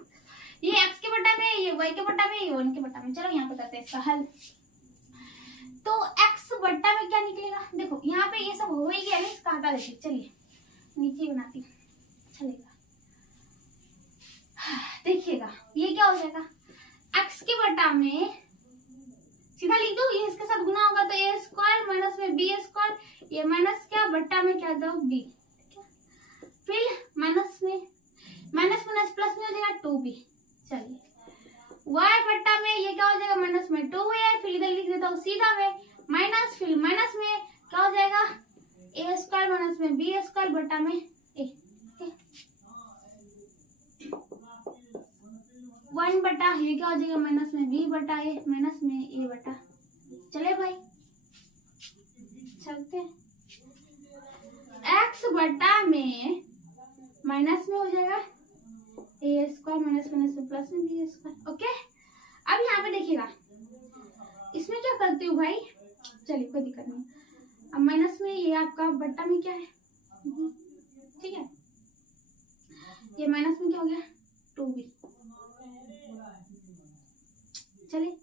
ये x के बट्टा में, ये y के बट्टा में, ये 1 के बट्टा में। चलो यहाँ पे करते हैं इसका हल। तो x बट्टा में क्या निकलेगा, देखो यहाँ पे ये सब हो ही गया, इसका हटा देते, चलिए नीचे बनाती हूँ चलेगा। देखिएगा ये क्या हो जाएगा, x के बट्टा में सीधा लिख दो, ये इसके साथ गुना होगा तो a स्क्वायर माइनस में b स्क्वायर, ये माइनस क्या बट्टा में क्या दो b, ठीक है। फिर माइनस में माइनस माइनस प्लस में हो जाएगा 2b। चलिए y बट्टा में ये क्या हो जाएगा, माइनस में 2 है, फिर इधर लिख देता हूँ सीधा में माइनस, फिर माइनस में क्या हो जाएगा a स्क्वायर माइनस में b स्क्वायर बट्टा में a, 1 बटा ये क्या हो जाएगा माइनस में b बटा a माइनस में a बटा। चले भाई चलते हैं, x बटा में माइनस में हो जाएगा a स्क्वायर माइनस माइनस में प्लस में b स्क्वायर। ओके, अब यहाँ पे देखिएगा इसमें क्या करती हूँ भाई, चलिए कोई दिक्कत नहीं। अब माइनस में ये आपका बट्टा में क्या है, ठीक है, ये माइनस में क्या हो गया 2b। चलिए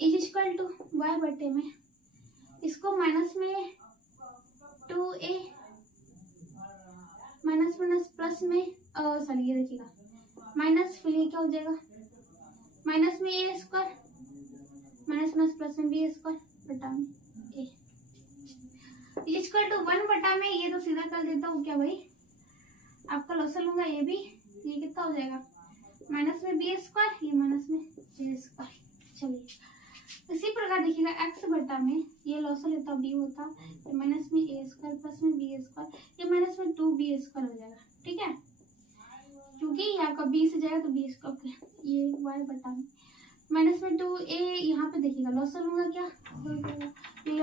इज इक्वल टू y बटे में इसको माइनस में 2a माइनस माइनस प्लस में सॉरी ये देखिएगा माइनस, फिर ये क्या हो जाएगा माइनस में a square minus minus plus में b स्क्वायर बटा में a इज इक्वल टू 1 बटा में, ये तो सीधा कर देता हूँ क्या भाई, आपका लॉसल लूंगा ये भी, ये कितना हो जाएगा माइनस में b स्क्वायर, ये माइनस में a स्क्वायर। चलिए इसी प्रकार देखिएगा x बटा में ये लॉसल लेता b होता, ये माइनस में a स्क्वायर प्लस में b स्क्वायर, ये माइनस में 2b स्क्वायर हो जाएगा, ठीक है, क्योंकि ये आपका b से जाएगा तो b स्क्वायर, ये y बटा में माइनस में 2a, यहाँ पे देखिएगा लॉसन होगा क्या,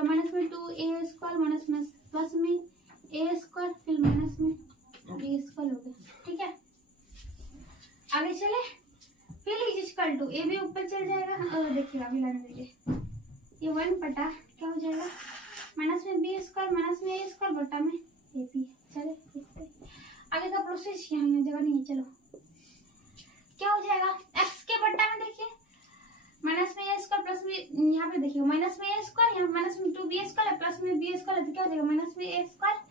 माइनस में 2a स्क्वायर माइनस में प्लस में a स्क्वायर फिर माइनस में b स्क्वायर हो गया। ठीक है, आगे चले, फिर इज इक्वल टू ए भी ऊपर चल जाएगा और देखिएगा अभी लाइन दीजिए, ये 1 बटा क्या हो जाएगा माइनस में बी स्क्वायर माइनस में ए स्क्वायर बटा में ए बी। चले देखते हैं आगे का प्रोसेस, यहाँ जगह नहीं है, चलो क्या हो जाएगा एक्स के बट्टा में देखिए माइनस में ए स्क्वायर प्लस में, यहाँ पे देखिए माइनस में ए स्क्वायर, यहाँ माइनस में 2b स्क्वायर प्लस में b स्क्वायर, तो क्या हो जाएगा माइनस में ए स्क्वायर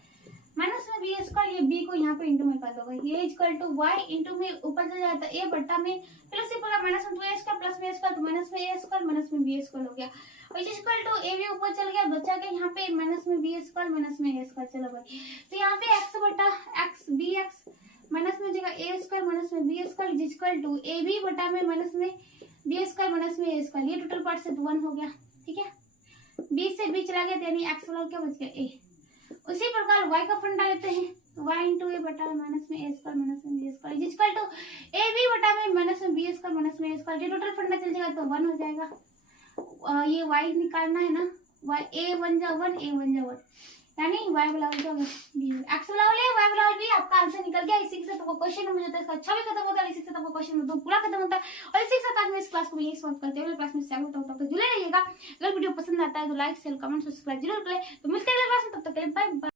माइनस में b स्क्वायर, ये b को यहाँ पे इंटू में कर दोगे, ये इक्वल टू y इंटू में ऊपर चला जाता है a बट्टा में फिर उसी प्रकार माइनस में 2a स्क्वायर प्लस में a स्क्वायर, तो माइनस में a स्क्वायर माइनस में b स्क्वायर हो गया, which is equal to a भी ऊपर चल गया, बचा के यहाँ पे माइनस में b स्क्वायर माइनस में a स्क्वायर। चलो भाई, तो यहाँ पे x बटा x bx माइनस में जगह a स्क्वायर माइनस में b square is equal to a b बटा में माइनस में b स्क्वायर माइनस में a स्क्वायर, ये टोटल पार्ट से 1 हो गया। ठीक है, b से b चला गया, यानी x वाला क्या बच गया a। उसी प्रकार y का फंडा लेते हैं, y इंटू ए बटा माइनस में ए स्क्वायर माइनस में B square is equal to A B बटा में माइनस में बी स्क्वायर माइनस में ए स्क्वायर, ये टोटल फंडा चल जाएगा तो 1 हो जाएगा। ये y निकालना है ना, y a 1 जा 1 a 1 जा 1, यानी y वाला हो गया b, x वाला हो y वाला b, आपका आंसर निकल गया। इसी के साथ आपको क्वेश्चन नंबर जो है इसका अच्छा भी खत्म होता है, इसी के साथ आपको क्वेश्चन नंबर 2 पूरा खत्म होता है। और इसी के साथ आज मैं इस क्लास को यही समाप्त करते हैं, क्लास में स्वागत होता है, तो जुड़े रहिएगा। अगर वीडियो पसंद आता है तो लाइक शेयर कमेंट सब्सक्राइब जरूर करें। तो मिलते हैं अगले क्लास में, तब तक के लिए बाय बाय।